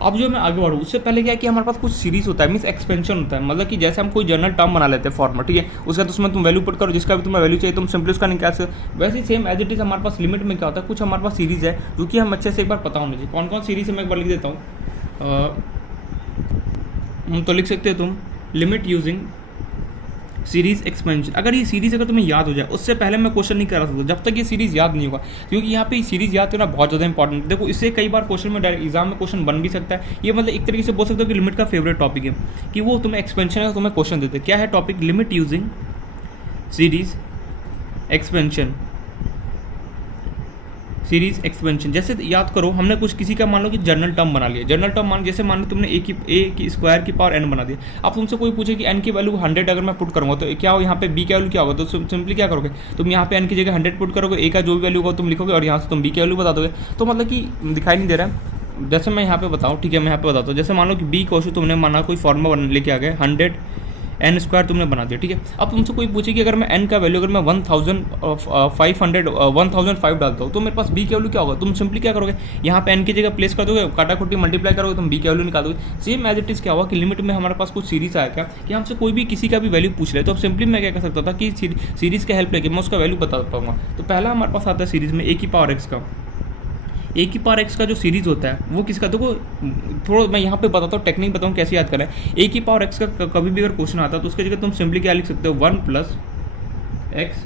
अब जो मैं आगे बढ़ूँ उससे पहले क्या है कि हमारे पास कुछ सीरीज होता है, मीन्स एक्सपेंशन होता है, मतलब कि जैसे हम कोई जनरल टर्म बना लेते हैं फॉर्मूला, ठीक है। उसका तो उसमें तुम वैल्यू पुट करो, जिसका भी तुम्हें वैल्यू चाहिए तुम सिंपली उसका निकाल सकते। वैसे ही सेम एज इट इज हमारे पास लिमिट में क्या होता है, कुछ हमारे पास सीरीज है जो कि हम अच्छे से एक बार पता होना चाहिए। कौन कौन सीरीज है मैं एक बार लिख देता हूँ। तो लिख सकते हो तुम लिमिट यूजिंग सीरीज एक्सपेंशन। अगर ये सीरीज अगर तुम्हें याद हो जाए, उससे पहले मैं क्वेश्चन नहीं करा सकता जब तक ये सीरीज याद नहीं होगा, क्योंकि यहाँ पे सीरीज याद करना बहुत ज़्यादा इंपॉर्टेंट है। देखो इससे कई बार क्वेश्चन में डायरेक्ट एग्जाम में क्वेश्चन बन भी सकता है। ये मतलब एक तरीके से बोल सकते हो कि लिमिट का फेवरेट टॉपिक है, कि वो तुम्हें एक्सपेंशन है तुम्हें क्वेश्चन देते हैं। क्या है topic, limit using series expansion. Series expansion. जैसे याद करो हमने कुछ किसी का मान लो कि जनरल टर्म बना लिया, जनरल टर्म जैसे मान लो तुमने ए की स्क्वायर की पावर n बना दिया। अब तुमसे कोई पूछे कि n की वैल्यू 100 अगर मैं पुट करूँगा तो क्या हो, यहाँ पे b की वैल्यू क्या होगा, तो सिंपली क्या करोगे तुम यहाँ पे n की जगह 100 पुट करोगे, a का जो भी वैल्यू होगा तुम लिखोगे और यहाँ से तुम b की वैल्यू बता दोगे। तो मतलब कि दिखाई नहीं दे रहा है, जैसे मैं यहाँ पे बताऊँ, ठीक है मैं यहाँ पे बताता हूँ। जैसे मान लो कि b क्वेश्चन तुमने माना कोई फॉर्मूला लेके आ गए 100 n स्क्वायर तुमने बना दिया, ठीक है। अब तुमसे कोई पूछे कि अगर मैं n का वैल्यू अगर मैं 1005 डालता हूँ तो मेरे पास b की वैल्यू क्या होगा, तुम सिंपली क्या करोगे यहाँ पे n की जगह प्लेस कर दोगे, काटाकुटी मल्टीप्लाई करोगे, तुम b की वैल्यू निकाल दोगे। सेम एज इट इज़ क्या हुआ कि लिमिट में हमारे पास कुछ सीरीज आया क्या कि हमसे कोई भी किसी का भी वैल्यू पूछ रहे तो अब सिंपली मैं क्या कर सकता था कि सीरीज का हेल्प लेके मैं उसका वैल्यू बता पाऊंगा। तो पहला हमारे पास आता है सीरीज में a की पावर x का, ए की पावर एक्स का जो सीरीज होता है वो किसका, देखो थोड़ा मैं यहाँ पे बताता हूँ, टेक्निक बताऊँ कैसे याद करें। ए की पावर एक्स का कभी भी अगर क्वेश्चन आता है तो उसकी जगह तुम सिंपली क्या लिख सकते हो 1 प्लस एक्स,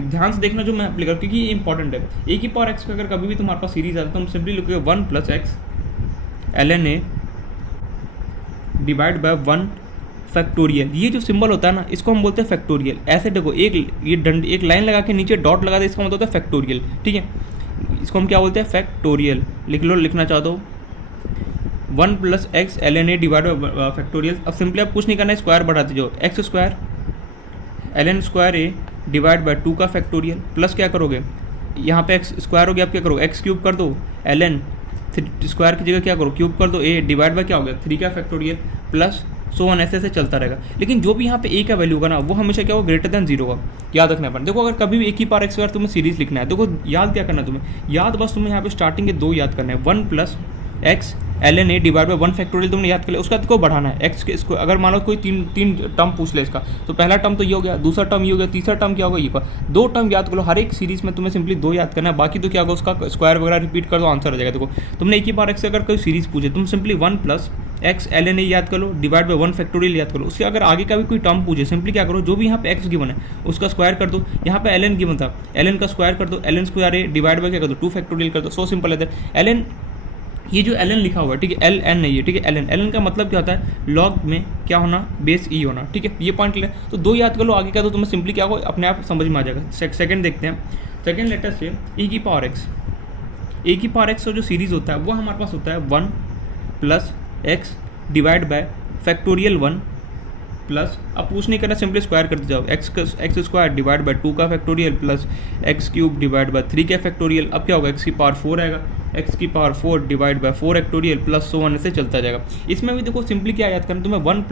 ध्यान से देखना जो मैं अप्लाई कर क्योंकि ये इंपॉर्टेंट है। ए की पावर एक्स का अगर कभी भी तुम्हारे पास सीरीज आता है तो तुम सिंपली लिखोगे 1 plus x ln a divide by 1 factorial. ये जो सिंबल होता है ना इसको हम बोलते हैं फैक्टोरियल। ऐसे देखो एक लाइन लगा के नीचे डॉट लगा दे, इसका मतलब होता है फैक्टोरियल, ठीक है। इसको हम क्या बोलते हैं फैक्टोरियल, लिख लो, लिखना चाहते हो 1 plus x ln a divide by factorial. अब सिंपली आप कुछ नहीं करना है, स्क्वायर बढ़ाते जाओ, x square ln square a divide by 2 का फैक्टोरियल प्लस क्या करोगे यहाँ पे एक्स स्क्वायर हो गया, आप क्या करो एक्स क्यूब कर दो, ln स्क्वायर की जगह क्या करो क्यूब कर दो, a डिवाइड बाय क्या हो गया 3 का फैक्टोरियल प्लस सो वन ऐसे चलता रहेगा। लेकिन जो भी यहाँ पे a का वैल्यू होगा ना वो हमेशा क्या होगा ग्रेटर देन 0 का, याद रखना है। देखो अगर कभी भी a की पावर एक्स स्क्वायर तुम्हें सीरीज लिखना है, देखो याद क्या करना है तुम्हें, याद बस तुम्हें यहाँ पे स्टार्टिंग के 2 याद करना है, 1 plus x ln a divide by 1 factorial तुमने याद कर लिया, उसका को बढ़ाना है एक्स के इसको। अगर मान लो कोई तीन टर्म पूछ ले इसका, तो पहला टर्म तो ये हो गया, दूसरा टर्म ये हो गया, तीसरा टर्म क्या होगा ये का, 2 टर्म याद कर लो। हर एक सीरीज में तुम्हें सिंपली 2 याद करना है, बाकी तो क्या होगा उसका स्क्वायर वगैरह रिपीट कर दो, आंसर आ जाएगा। देखो तुमने एक ही बार एक्स से अगर कोई सीरीज पूछे तुम simply 1 plus x ln a याद कर लो डिवाइड बाय 1 फैक्टोरियल याद कर लो। उसके अगर आगे का भी कोई टर्म पूछे सिंपली क्या करो, जो भी यहाँ पे एक्स गिवन है उसका स्क्वायर कर दो, यहाँ पे ln गिवन था ln का स्क्वायर कर दो, ln square a divide by क्या कर दो 2 फैक्टोरियल कर दो। सो सिंपल है ln, ये जो ln लिखा हुआ है ठीक है ln नहीं है, ठीक है ln का मतलब क्या होता है लॉग में क्या होना बेस ई होना, ठीक है ये पॉइंट क्लियर। तो 2 याद कर लो, आगे का तो तुम्हें सिंपली क्या हो अपने आप समझ में आ जाएगा। सेकंड देखते हैं, सेकंड लेटर से e की पावर x, a की पावर x का जो सीरीज होता है वो हमारे पास होता है 1 plus x divide bye factorial 1 plus, अब कुछ नहीं करना सिंपली स्क्वायर करते जाओ, एक्स स्क्वायर डिवाइड बाय 2 का factorial plus x cube divide bye 3 का फैक्टोरियल। अब क्या होगा एक्स की पावर 4 आएगा, एक्स की power 4 divide by 4 factorial plus so one से चलता जाएगा। इसमें भी देखो सिंपली क्या याद करना तुम्हें 1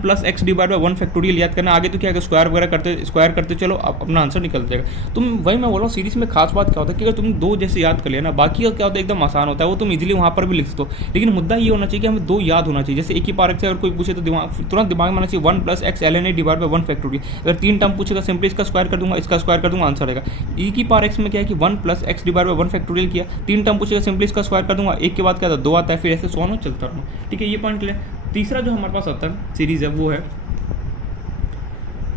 plus x divide bye 1 factorial याद करना, आगे तो क्या है स्क्वायर वगैरह स्क्वायर करते चलो अपना आंसर निकल जाएगा। तुम वही मैं बोल रहा हूँ सीरीज में खास बात क्या होता है कि अगर तुम 2 जैसे याद कर लिया ना, बाकी का क्या होता है एकदम आसान होता है, वो तुम इजीली वहाँ पर भी लिख सकते हो। लेकिन मुद्दा ये होना चाहिए कि हमें 2 याद होना चाहिए। जैसे एक ही पावर से अगर कोई पूछे तो तुरंत दिमाग में आना चाहिए 1 plus x ln a divide by 1 factorial. अगर 3 टर्म पूछेगा सिंपली इसका स्क्वायर कर दूंगा, इसका स्क्वायर कर दूंगा, आंसर आएगा। e की पावर एक्स में क्या है कि 1 plus x divide bye 1 factorial किया, 3 टर्म पूछेगा सिंपली इसका स्क्वायर कर दूंगा, एक के बाद क्या आता है 2 आता है, फिर ऐसे सोना चलता रहूँ, ठीक है ये पॉइंट क्लियर। तीसरा जो हमारे पास आता है सीरीज है वो है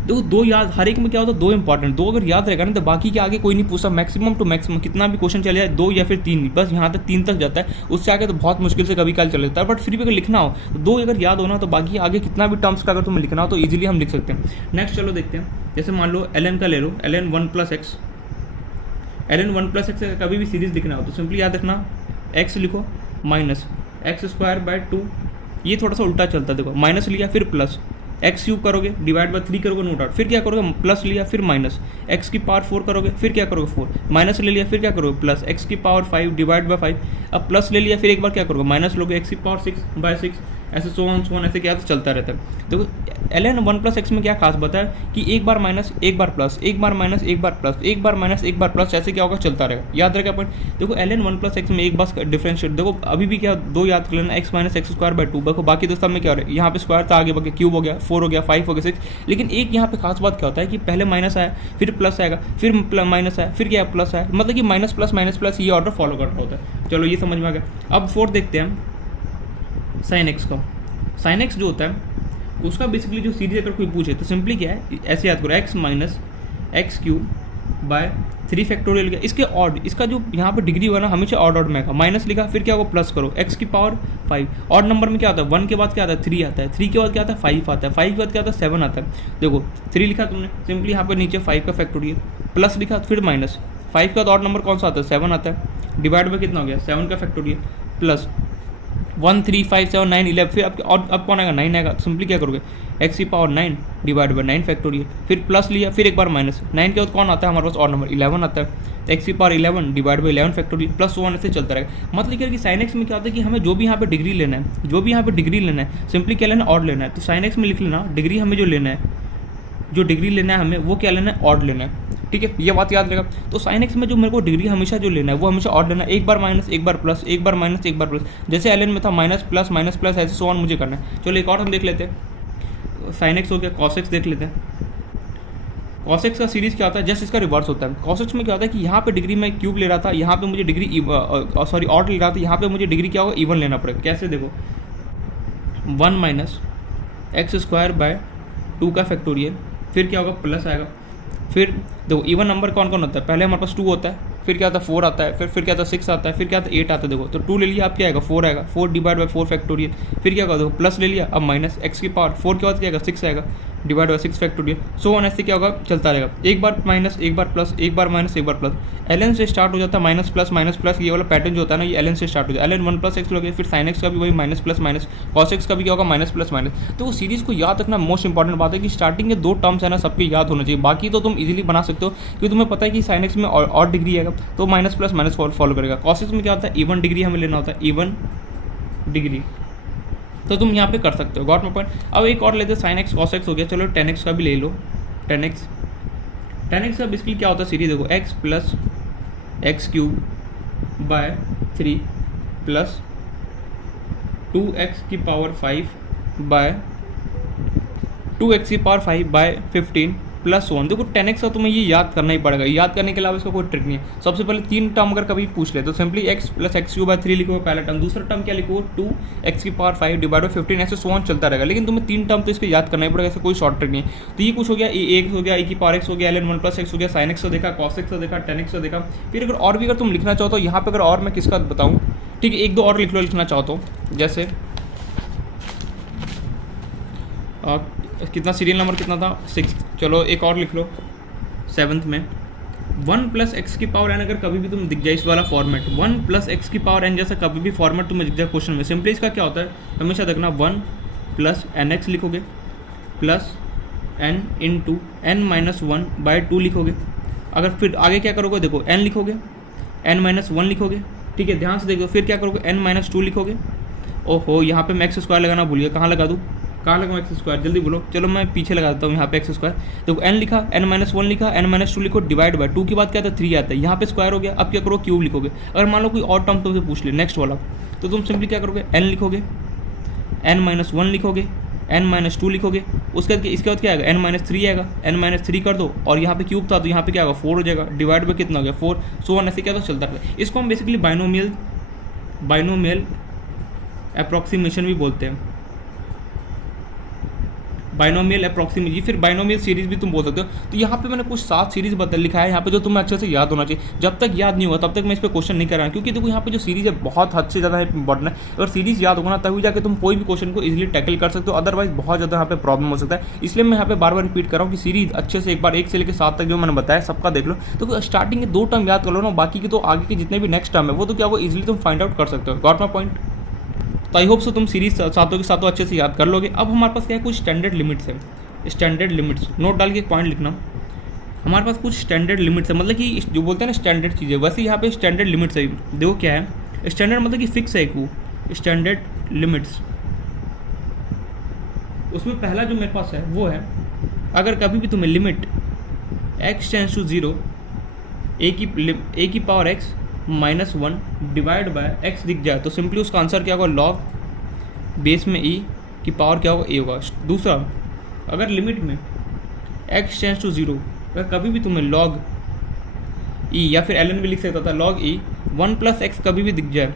देखो 2 याद, हर एक में क्या होता है 2 इंपॉर्टेंट, 2 अगर याद रहेगा ना तो बाकी के आगे कोई नहीं पूछता, मैक्सिमम टू मैक्सिमम कितना भी क्वेश्चन चले जाए 2 या फिर 3, बस यहाँ तक 3 तक जाता है, उससे आगे तो बहुत मुश्किल से कभी काल चल जाता है। बट फिर भी अगर लिखना हो तो 2 अगर याद होना तो बाकी आगे कितना भी टर्म्स का अगर तुम्हें लिखना हो तो ईजिली हम लिख सकते हैं। नेक्स्ट चलो देखते हैं, जैसे मान लो ln का ले लो, ln 1 plus x, ln 1 plus x कभी भी सीरीज लिखना हो तो सिंपली याद रखना एक्स लिखो माइनस एक्स स्क्वायर बाय 2, ये थोड़ा सा उल्टा चलता है, देखो माइनस लिया फिर प्लस एक्स क्यूब करोगे डिवाइड बाय 3 करोगे नोट आउट, फिर क्या करोगे प्लस लिया फिर माइनस एक्स की पावर 4 करोगे, फिर क्या करोगे 4 माइनस ले लिया, फिर क्या करोगे प्लस एक्स की पावर 5 डिवाइड बाय 5, अब प्लस ले लिया फिर एक बार क्या करोगे माइनस लोगे एक्स की पावर 6 बाय 6, ऐसे सो वन ऐसे क्या तो चलता रहता है। देखो ln 1 प्लस एक्स में क्या खास बात है कि एक बार माइनस एक बार प्लस, एक बार माइनस एक बार प्लस, एक बार माइनस एक बार प्लस, ऐसे क्या होगा चलता रहेगा, याद रखेगा पॉइंट। देखो ln 1 प्लस एक्स में एक बार डिफरेंशिएट, देखो अभी भी क्या 2 याद कर लेना x minus x square by 2, देखो बाकी दोस्तों में क्या हो रहा है यहाँ पे स्क्वायर था, आगे बाकी क्यूब हो गया, 4 हो गया, 5 हो गया, 6, लेकिन एक यहाँ पे खास बात क्या होता है कि पहले माइनस आया फिर प्लस आएगा, फिर माइनस आया फिर क्या प्लस आया, मतलब कि माइनस प्लस ये ऑर्डर फॉलो करना होता है। चलो ये समझ में आ गया। अब 4 देखते हैं साइन एक्स का, साइन एक्स जो होता है उसका बेसिकली जो सीरीज अगर कोई पूछे तो सिंपली क्या है ऐसे याद करो x minus x cube by 3 factorial का, इसके ऑड, इसका जो यहाँ पे डिग्री हुआ ना हमेशा ऑड में आएगा, माइनस लिखा फिर क्या होगा प्लस करो एक्स की पावर 5, ऑड नंबर में क्या आता है 1 के बाद क्या आता है 3 आता है, 3 के बाद क्या आता है 5 आता है, 5 के बाद क्या आता है 7 आता है। देखो 3 लिखा तुमने सिंपली यहाँ पर नीचे 5 का फैक्टोरियल, प्लस लिखा फिर माइनस, 5 के बाद ऑड नंबर कौन सा आता है, 7 आता है, डिवाइड बाय कितना हो गया 7 का फैक्टोरियल, प्लस 1 3 5 7 9 11, फिर अब कौन आएगा 9 आएगा, सिंपली क्या करोगे एक्स की पावर 9 डिवाइड बाय 9 फैक्टोरियल, फिर प्लस लिया, फिर एक बार माइनस, 9 के बाद कौन आता है हमारे पास ऑड नंबर 11 आता है, तो एक्स की power 11 divide by 11 factorial plus 1 ऐसे चलता रहेगा। मतलब क्या कि साइन एक्स में क्या होता है कि हमें जो भी यहाँ पे डिग्री लेना है, जो भी यहाँ पे डिग्री लेना है, सिंपली क्या लेना है ऑड लेना है, तो साइन एक्स में लिख लेना डिग्री हमें जो लेना है, जो डिग्री लेना है हमें वो क्या लेना है ऑड लेना है, ठीक है, ये बात याद रहेगा। तो साइन एक्स में जो मेरे को डिग्री हमेशा जो लेना है वो हमेशा ऑड लेना है, एक बार माइनस एक बार प्लस, एक बार माइनस एक बार प्लस, जैसे एल एन में था माइनस प्लस ऐसे सो ऑन मुझे करना है। चलो एक और हम देख लेते हैं, साइन एक्स हो गया, कॉस एक्स देख लेते हैं। कॉस एक्स का सीरीज क्या होता है, जस्ट इसका रिवर्स होता है। कॉस एक्स में क्या होता है कि यहाँ पे डिग्री मैं क्यूब ले रहा था, यहाँ पे मुझे डिग्री सॉरी ऑड ले रहा था, यहाँ पे मुझे डिग्री क्या होगा इवन लेना पड़ेगा। कैसे देखो 1 माइनस एक्स स्क्वायर बाय 2 का फैक्टोरियल, फिर क्या होगा प्लस आएगा, फिर देखो इवन नंबर कौन कौन होता है, पहले हमारे पास 2 होता है, फिर क्या आता है 4 आता है, फिर क्या आता है 6 आता है, फिर क्या आता है 8 आता है। देखो तो 2 ले लिया, अब क्या आएगा 4 आएगा, 4 डिवाइड बाय 4 फैक्टोरियल, फिर क्या होगा देखो प्लस ले लिया, अब माइनस एक्स की पावर 4 के बाद क्या आएगा 6 आएगा divide by 6 factorial, so on ऐसे क्या होगा चलता रहेगा, एक बार माइनस एक बार प्लस, एक बार माइनस एक बार प्लस, एल से स्टार्ट हो जाता है माइनस प्लस, ये वाला पैटर्न जो होता है ना ये एल से स्टार्ट हो जाता है, एल 1 प्लस एक्स हो गया, फिर साइन एक्स का भी वही minus plus minus, cos x का भी क्या होगा माइनस प्लस माइनस। तो वो सीरीज को याद रखना मोस्ट इंपॉर्टेंट बात है कि स्टार्टिंग के 2 टर्म्स है ना सबके याद होना चाहिए, बाकी तो तुम इजीली बना सकते हो क्योंकि तुम्हें पता है कि साइन एक्स में और डिग्री आएगा तो माइनस प्लस माइनस फॉलो करेगा। कॉस एक्स में क्या होता है इवन डिग्री हमें लेना होता है, इवन डिग्री, तो तुम यहाँ पे कर सकते हो, गॉट माय पॉइंट। अब एक और लेते हैं साइन एक्स कॉस एक्स हो गया, चलो टेन एक्स का भी ले लो, टेन एक्स का बेसिकली क्या होता है सीरीज देखो x plus x cube by 3 plus 2x की पावर 5 बाय 2x की पावर 5 बाय 15 प्लस 1। देखो 10x का तुम्हें ये याद करना ही पड़ेगा, याद करने के अलावा इसका कोई ट्रिक नहीं है। सबसे पहले 3 टर्म अगर कभी पूछ ले तो simply x plus x cube by 3 लिखो पहला टर्म, दूसरा टर्म क्या लिखो 2x की पावर 5 डिवाइड बाय 15 ऐसे सो ऑन चलता रहेगा, लेकिन तुम्हें 3 टर्म तो इसको याद करना ही पड़ेगा, ऐसे कोई शॉर्ट ट्रिक नहीं है। तो ये कुछ हो गया ए हो गया, ए की पावर x हो गया, ln 1 प्लस एक्स हो गया, साइन एक्स का देखा, कॉस एक्स का देखा, टेन एक्स का देखा। फिर अगर और भी अगर तुम लिखना चाहो तो यहाँ पर अगर और मैं किसका बताऊँ, ठीक है 1-2 और लिख लो लिखना चाहो तो, जैसे कितना सीरियल नंबर कितना था 6, चलो एक और लिख लो 7th में 1 प्लस एक्स की पावर एन अगर कभी भी तुम दिख जाए इस वाला फॉर्मेट 1 प्लस एक्स की पावर एन जैसा कभी भी फॉर्मेट तुम्हें दिख जाए क्वेश्चन में, सिंपली इसका क्या होता है हमेशा देखना 1 प्लस एन एक्स लिखोगे plus n into n minus 1 by 2 लिखोगे। अगर फिर आगे क्या करोगे देखो एन लिखोगे एन माइनस 1 लिखोगे, ठीक है ध्यान से देखो, फिर क्या करोगे एन माइनस 2 लिखोगे। ओहो यहाँ पे मैं एक्स स्क्वायर लगाना भूल गया, कहाँ लगा दूँ, कहाँ लगा एक्स स्क्वायर जल्दी बोलो, चलो मैं पीछे लगा देता हूँ यहाँ पे एक्स स्क्वायर। देखो एन लिखा एन माइनस 1 लिखा, एन माइनस 2 लिखो डिवाइड बाय 2 के बाद क्या आता है 3 आता है, यहाँ पे स्क्वायर हो गया। अब क्या करो क्यूब लिखोगे। अगर मान लो कोई और टर्म तुमसे पूछ ले नेक्स्ट वाला तो तुम सिंपली क्या करोगे एन लिखोगे एन माइनस 1 लिखोगे एन माइनस 2 लिखोगे, उसके बाद इसके बाद क्या आएगा एन माइनस 3 आएगा, एन माइनस 3 कर दो और यहाँ पे क्यूब था तो यहाँ पे क्या होगा 4 हो जाएगा डिवाइड बाय कितना हो गया 4, सो ऑन ऐसे क्या तो चलता रहता है। इसको हम बेसिकली बाइनोमियल अप्रॉक्सीमेशन भी बोलते हैं, बाइनोमियल अप्रॉक्सीमेशन, फिर बाइनोमियल सीरीज भी तुम बोल सकते हो। तो यहाँ पे मैंने कुछ 7 सीरीज बता लिखा है यहाँ पे जो तुम्हें अच्छे से याद होना चाहिए। जब तक याद नहीं हुआ तब तक मैं इस पर क्वेश्चन नहीं कर रहा, क्योंकि देखो यहाँ पे जो सीरीज है बहुत हद से ज़्यादा इंपॉर्टेंट है। अगर सीरीज याद होगा ना तभी जाकर तुम कोई भी क्वेश्चन को इजीली टैकल कर सकते हो, अदरवाइज बहुत ज़्यादा यहाँ पे प्रॉब्लम हो सकता है। इसलिए मैं यहाँ पे बार बार रिपीट कर रहा हूँ कि सीरीज अच्छे से एक बार 1 से लेकर 7 तक जो मैंने बताया सबका देख लो। तो स्टार्टिंग के 2 टर्म याद कर लो ना, बाकी के तो आगे के जितने भी नेक्स्ट टर्म है वो तो क्या होगा इजीली तुम फाइंड आउट कर सकते हो। Got my point. तो आई होप सो तुम सीरीज सातों के सातों अच्छे से याद कर लोगे। अब हमारे पास क्या है कुछ स्टैंडर्ड लिमिट्स है, स्टैंडर्ड लिमिट्स नोट डाल के एक पॉइंट लिखना। हमारे पास कुछ स्टैंडर्ड लिमिट्स है, मतलब कि जो बोलते हैं ना स्टैंडर्ड चीज़ें, वैसे यहाँ पे स्टैंडर्ड लिमिट्स है। देखो क्या है स्टैंडर्ड मतलब कि फिक्स है एक वो स्टैंडर्ड लिमिट्स। उसमें पहला जो मेरे पास है वो है अगर कभी भी तुम्हें लिमिट x टेंस टू 0 ए की power x minus 1 divide by x दिख जाए तो सिंपली उसका आंसर क्या होगा लॉग बेस में e की पावर क्या होगा a होगा। दूसरा अगर लिमिट में x टेंस टू 0 अगर कभी भी तुम्हें log e या फिर ln भी लिख सकता था log e 1 प्लस एक्स कभी भी दिख जाए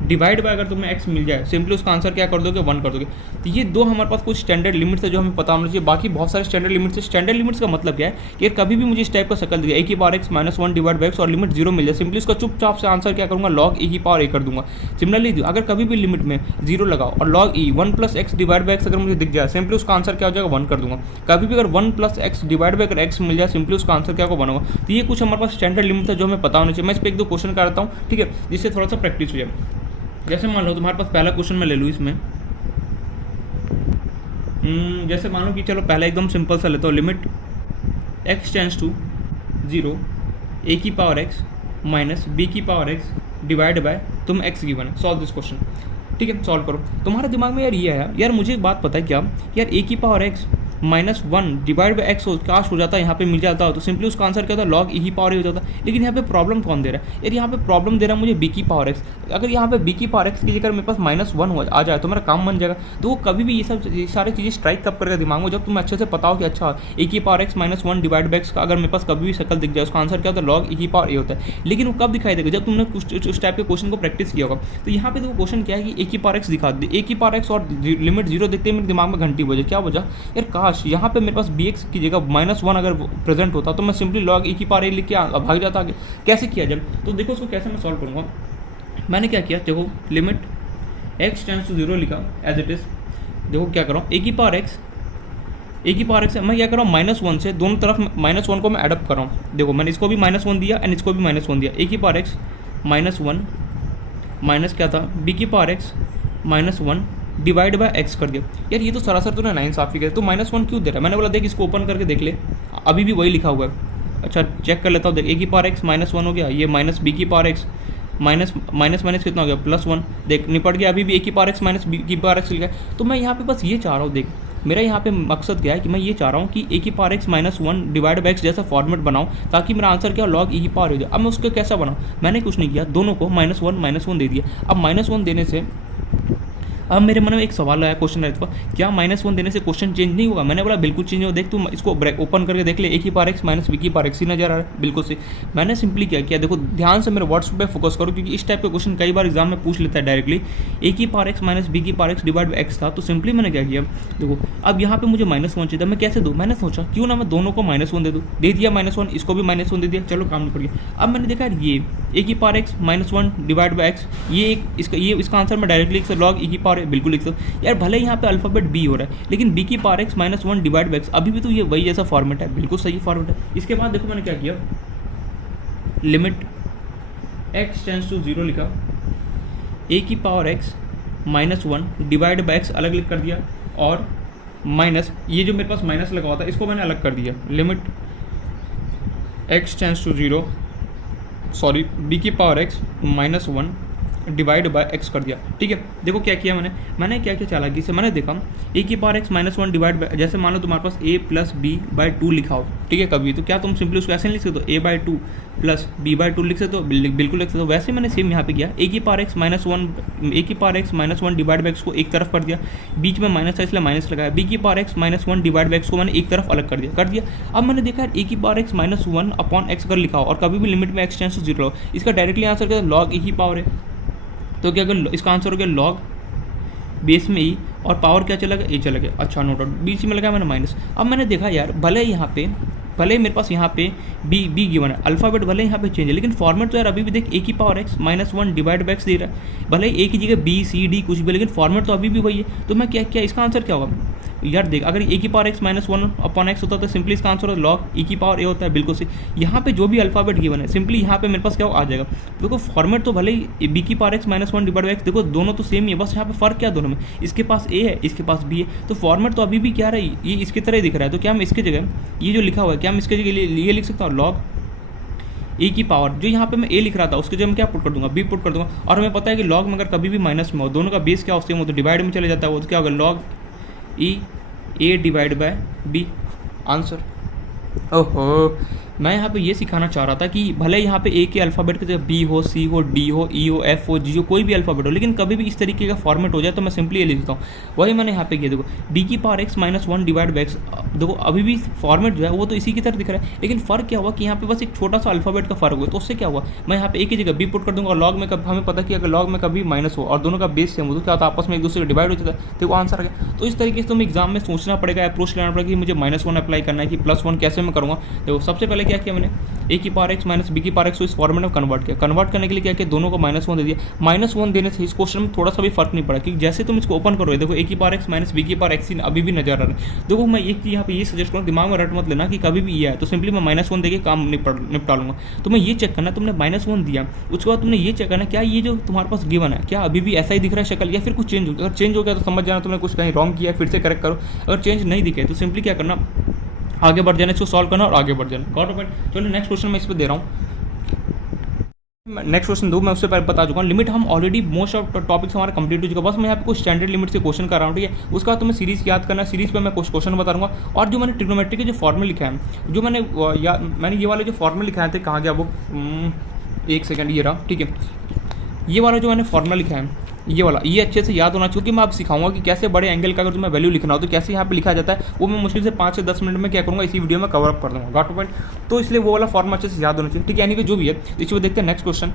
डिवाइड बाय अगर तुम्हें x मिल जाए सिंपली उसका आंसर क्या कर दोगे 1 कर दोगे। तो ये 2 हमारे पास कुछ स्टैंडर्ड लिमिट्स है जो हमें पता होना चाहिए। बाकी बहुत सारे स्टैंडर्ड लिमिट्स है। स्टैंडर्ड लिमिट्स का मतलब क्या है कि कभी भी मुझे इस टाइप का शक्ल दिया ए की power x minus 1 divide bye x और लिमिट 0 मिल जाए सिंपली उसका चुपचाप से आंसर क्या करूँगा log e की पावर a कर दूंगा। सिमिलरली अगर कभी भी लिमिट में 0 लगाओ और log e 1 plus x divide by x अगर मुझे दिख जाए सिंपली उसका आंसर क्या हो जाएगा 1 कर दूंगा। कभी भी अगर 1 प्लस एक्स डिवाइड बाय अगर एक्स मिल जाए सिंपली उसका आंसर क्या होगा 1 होगा। तो ये कुछ हमारे पास स्टैंडर्ड लिमिट था जो हमें पता होना चाहिए। मैं इस पर एक दो क्वेश्चन करता हूँ, ठीक है, जिससे थोड़ा सा प्रैक्टिस हो जाए। जैसे मान लो तुम्हारे पास पहला क्वेश्चन मैं ले लूँ इसमें, जैसे मान लो कि चलो पहला एकदम सिंपल सा लेता हूँ, limit x tends to 0 a की पावर x माइनस b की पावर x डिवाइड बाय तुम x गिवन है, सॉल्व दिस क्वेश्चन। ठीक है, सॉल्व करो। तुम्हारे दिमाग में यार ये आया, यार मुझे एक बात पता है क्या, यार a की power x minus 1 divide by x काश हो जाता है, यहाँ पे मिल जाता हो तो सिंपली उसका आंसर क्या होता है, लॉग ई की पावर हो जाता। लेकिन यहाँ पे प्रॉब्लम कौन दे रहा है, यार यहाँ पे प्रॉब्लम दे रहा है मुझे बी की पावर एक्स। अगर यहाँ पे बी की पावर एक्स की जगह मेरे पास -1 आ जाए तो मेरा काम बन जाएगा। तो वो कभी भी ये सारी चीज़ें स्ट्राइक कब करेगा दिमाग में, जब तुम्हें अच्छे से पता हो कि अच्छा ए की power x -1 divide by x का अगर मेरे पास कभी भी शक्ल दिख जाए उसका आंसर क्या होता है, लॉग ई की पावर ए होता है। लेकिन वो कब दिखाई देगा, जब तुमने उस टाइप के क्वेश्चन को प्रैक्टिस किया होगा। तो यहाँ पे देखो क्वेश्चन क्या है कि ए की पावर एक्स दिखा दे, ए की पावर एक्स और लिमिट 0 देखते मेरे दिमाग में घंटी बजे, क्या वजह, यार काश यहाँ पे मेरे पास बी एक्स की जगह -1 अगर प्रेजेंट होता तो मैं सिंपली लॉग ई की पावर ए लिख के भाग जाता आगे। कैसे किया जब, तो देखो उसको कैसे मैं सॉल्व करूँगा। मैंने क्या किया, देखो लिमिट x टेंड्स टू 0 लिखा एज इट इज़। देखो क्या कर रहा हूँ, ए की पावर एक्स मैं क्या कर रहा हूँ, -1 से दोनों तरफ -1 को मैं एडअप कर रहा हूँ। देखो मैंने इसको भी -1 दिया एंड इसको भी -1 दिया। ए की पावर एक्स -1 माइनस क्या था, बी की power x -1 divide by x कर दिया। यार ये तो सरासर तो नाइंसाफ़ी है, तो -1 क्यों दे रहा है। मैंने बोला देख इसको ओपन करके देख ले, अभी भी वही लिखा हुआ है। अच्छा चेक कर लेता हूँ, देख ए की पावर एक्स -1 हो गया, ये माइनस बी की पावर एक्स माइनस कितना हो गया, +1। देख निपट गया, अभी भी ए की पावर एक्स माइनस बी की पावर एक्स लिखा है। तो मैं यहाँ पे बस ये चाह रहा हूँ, देख मेरा यहाँ पे मकसद क्या है कि मैं ये चाह रहा हूँ कि ए की power x -1 divide by x जैसा फॉर्मेट बनाऊँ ताकि मेरा आंसर क्या लॉग ई की पावर हो जाए। अब मैं उसको कैसा बनाऊँ, मैंने कुछ नहीं किया, दोनों को -1 दे दिया। अब -1 देने से अब मेरे मन में एक सवाल आया, क्वेश्चन आया था, क्या -1 देने से क्वेश्चन चेंज नहीं होगा। मैंने बोला बिल्कुल चेंज होगा, देख तू इसको ओपन करके देख ले, ए की पावर एक्स माइनस बी की पावर एक्स ही नजर आ रहा है, बिल्कुल सही। मैंने सिंपली क्या किया, देखो ध्यान से मेरे वर्ड्स पे फोकस करो क्योंकि इस टाइप के क्वेश्चन कई बार एग्जाम में पूछ लेता है डायरेक्टली। ए की पावर एक्स माइनस बी की power x divide by x था, तो सिंपली मैंने क्या किया, देखो अब यहाँ पे मुझे -1 चाहिए था, मैं कैसे दूँ, मैंने सोचा क्यों ना मैं दोनों को -1 दे दूँ, दे दिया -1, इसको भी -1 दे दिया, चलो काम निपट गया। अब मैंने देखा ये ए की power x -1 divide by x, ये इसका आंसर मैं डायरेक्टली लिख सकता, लॉग ई की पावर बिल्कुल लिख सकता। यार भले यहाँ पे अल्फाबेट बी हो रहा है लेकिन बी की power x -1 divide by x अभी भी तो ये वही जैसा फॉर्मेट है, बिल्कुल सही फॉर्मेट है। इसके बाद देखो मैंने क्या किया, लिमिट x टेंड्स टू 0 लिखा, ए की power x -1 divide by x अलग लिख कर दिया, और माइनस ये जो मेरे पास माइनस लगा हुआ था इसको मैंने अलग कर दिया, limit x tends to 0 sorry B की power x -1 divide by x कर दिया। ठीक है, देखो क्या किया मैंने क्या किया चालाकी से, मैंने देखा ए की पावर एक्स -1 डिवाइड बाय, जैसे मान लो तुम्हारे पास a प्लस बी बाई 2 लिखा हो, ठीक है कभी, तो क्या तुम सिंपली उसको ऐसे नहीं लिख सकते हो, a/2 प्लस b/2 लिख सकते हो, बिल्कुल लिख सकते हो। वैसे मैंने सेम यहाँ पे किया, ए की power x -1 divide by x को एक तरफ कर दिया, बीच में माइनस है इसलिए माइनस लगाया, बी की power x -1 divide by x को मैंने एक तरफ अलग कर दिया। अब मैंने देखा ए की पावर एक्स -1 अपॉन एक्स अगर लिखा हो और कभी भी लिमिट में एक्स टेंड्स टू 0 हो, इसका डायरेक्टली आंसर क्या है, लॉग ई की पावर है। तो क्या अगर इसका आंसर हो गया लॉग बेस में ई और पावर क्या चला गया, ए चला गया। अच्छा नोट आउट, बीच में लगा मैंने माइनस। अब मैंने देखा यार भले मेरे पास यहाँ पे बी गिवन है, अल्फाबेट भले यहाँ पे चेंज है लेकिन फॉर्मेट तो यार अभी भी देख ए की power x -1 divide by x दे रहा है, भले ए की जगह बी सी डी कुछ भी, लेकिन फॉर्मेट तो अभी भी वही है। तो मैं क्या इसका आंसर क्या होगा यार, देख अगर ए की पावर एक्स -1 अपॉन एक्स होता तो सिंपली इसका आंसर लॉग ई की पावर ए होता है, बिल्कुल सही। यहाँ पे जो भी अल्फाबेट गिवन है सिंपली यहाँ पे मेरे पास क्या आ जाएगा, देखो फॉर्मेट तो भले ही बी की power x -1 divide by x, देखो दोनों तो सेम ही है, बस यहाँ पे फर्क क्या दोनों में, इसके पास ए है इसके पास बी है, तो फॉर्मेट तो अभी भी क्या रहा है, ये इसकी तरह ही दिख रहा है। तो क्या हम इसकी जगह ये जो लिखा हुआ है क्या हम इसके जगह ये लिख सकता हूँ, लॉग ए की पावर, जो यहाँ पे मैं ए लिख रहा था उसके जगह मैं क्या पुट कर दूंगा, बी पुट कर दूंगा। और हमें पता है कि लॉग में अगर कभी भी माइनस में हो दोनों का बेस क्या हो, सेम हो तो डिवाइड में चले जाता है, वो तो क्या होगा, log e a divide by b, answer. ओहो, मैं यहाँ पे ये सिखाना चाह रहा था कि भले यहाँ पे ए के अल्फ़ाबेट की जगह बी हो, सी हो, डी हो, ई हो, एफ हो, जी हो, कोई भी अल्फ़ाबेट हो, लेकिन कभी भी इस तरीके का फॉर्मेट हो जाए तो मैं सिंपली ये लिख देता हूँ। वही मैंने यहाँ पे किया, देखो बी की power x -1 divide by x, देखो अभी भी फॉर्मेट जो है वो तो इसी की तरह दिख रहा है, लेकिन फ़र्क क्या हुआ कि यहाँ पे बस एक छोटा सा अल्फ़ाबेट का फर्क हुआ। तो उससे क्या हुआ, मैं यहाँ पे एक ही जगह बी पुट कर दूँगा, और लॉग में हमें पता कि अगर लॉग में कभी माइनस हो और दोनों का बेस सेम हो तो क्या होता है, आपस में एक दूसरे का डिवाइड हो जाता है, तो वो आंसर आ गया। तो इस तरीके से तुम्हें एग्जाम में सोचना पड़ेगा, अप्रोच लेना पड़ेगा कि मुझे -1 अप्लाई करना है कि +1 कैसे मैं करूँगा। देखो सबसे पहले क्या किया मैंने, ए की पावर एक्स माइनस बी की पावर एक्स को इस फॉर्मेट में कन्वर्ट किया। कन्वर्ट करने के लिए क्या किया, दोनों को -1 दे दिया। -1 देने से इस क्वेश्चन में थोड़ा सा भी फर्क नहीं पड़ा, क्योंकि जैसे तुम इसको ओपन करोगे देखो ए की पावर एक्स माइनस बी की पावर एक्स अभी भी नजर आ रहा है। देखो मैं एक चीज़ यहाँ पे ये सजेस्ट करूँ, दिमाग में रट मत लेना कि कभी भी ये है तो सिंपली मैं -1 देके काम निपटा लूंगा। तो मैं ये चेक करना, तुमने -1 दिया, उसके बाद तुमने ये चेक करना क्या ये जो तुम्हारे पास गिवन है क्या अभी भी ऐसा ही दिख रहा है शक्ल, या फिर कुछ चेंज हो गया। अगर चेंज हो गया तो समझ जाना तुमने कुछ कहीं रॉन्ग किया, फिर से करेक्ट करो। अगर चेंज नहीं दिखे तो सिंपली क्या करना, आगे बढ़ जाना, इसको सॉल्व करना और आगे बढ़ जाना। Got point. चलो नेक्स्ट क्वेश्चन मैं इस पर दे रहा हूँ। नेक्स्ट क्वेश्चन दो, मैं उससे पहले बता चुका हूँ लिमिट हम ऑलरेडी मोस्ट ऑफ टॉपिक्स हमारा कंप्लीट हो चुका है। बस मैं यहाँ पे कुछ स्टैंडर्ड लिमिट से क्वेश्चन कर रहा हूँ, ठीक है। उसका तुम्हें सीरीज याद करना है, सीरीज पे मैं कुछ क्वेश्चन बताऊंगा। और जो मैंने ट्रिग्नोमेट्री के जो फॉर्मूले लिखा है, जो मैंने ये वाले जो फॉर्मूले लिखाए थे, कहाँ गया वो, एक सेकंड, ये रहा, ठीक है। ये वाला जो मैंने फॉर्मूला लिखा है, ये वाला, ये अच्छे से याद होना चाहिए, क्योंकि मैं आप सिखाऊंगा कि कैसे बड़े एंगल का अगर तुम्हें वैल्यू लिखना हो तो कैसे यहाँ पे लिखा जाता है। वो मैं मुश्किल से 5 से 10 मिनट में क्या करूँगा, इसी वीडियो में कवर अप कर दूँगा। Got point. तो इसलिए वो वाला फॉर्मूला अच्छे से याद होना चाहिए, ठीक है। एनीवे जो भी है, इस पर देखते हैं नेक्स्ट क्वेश्चन।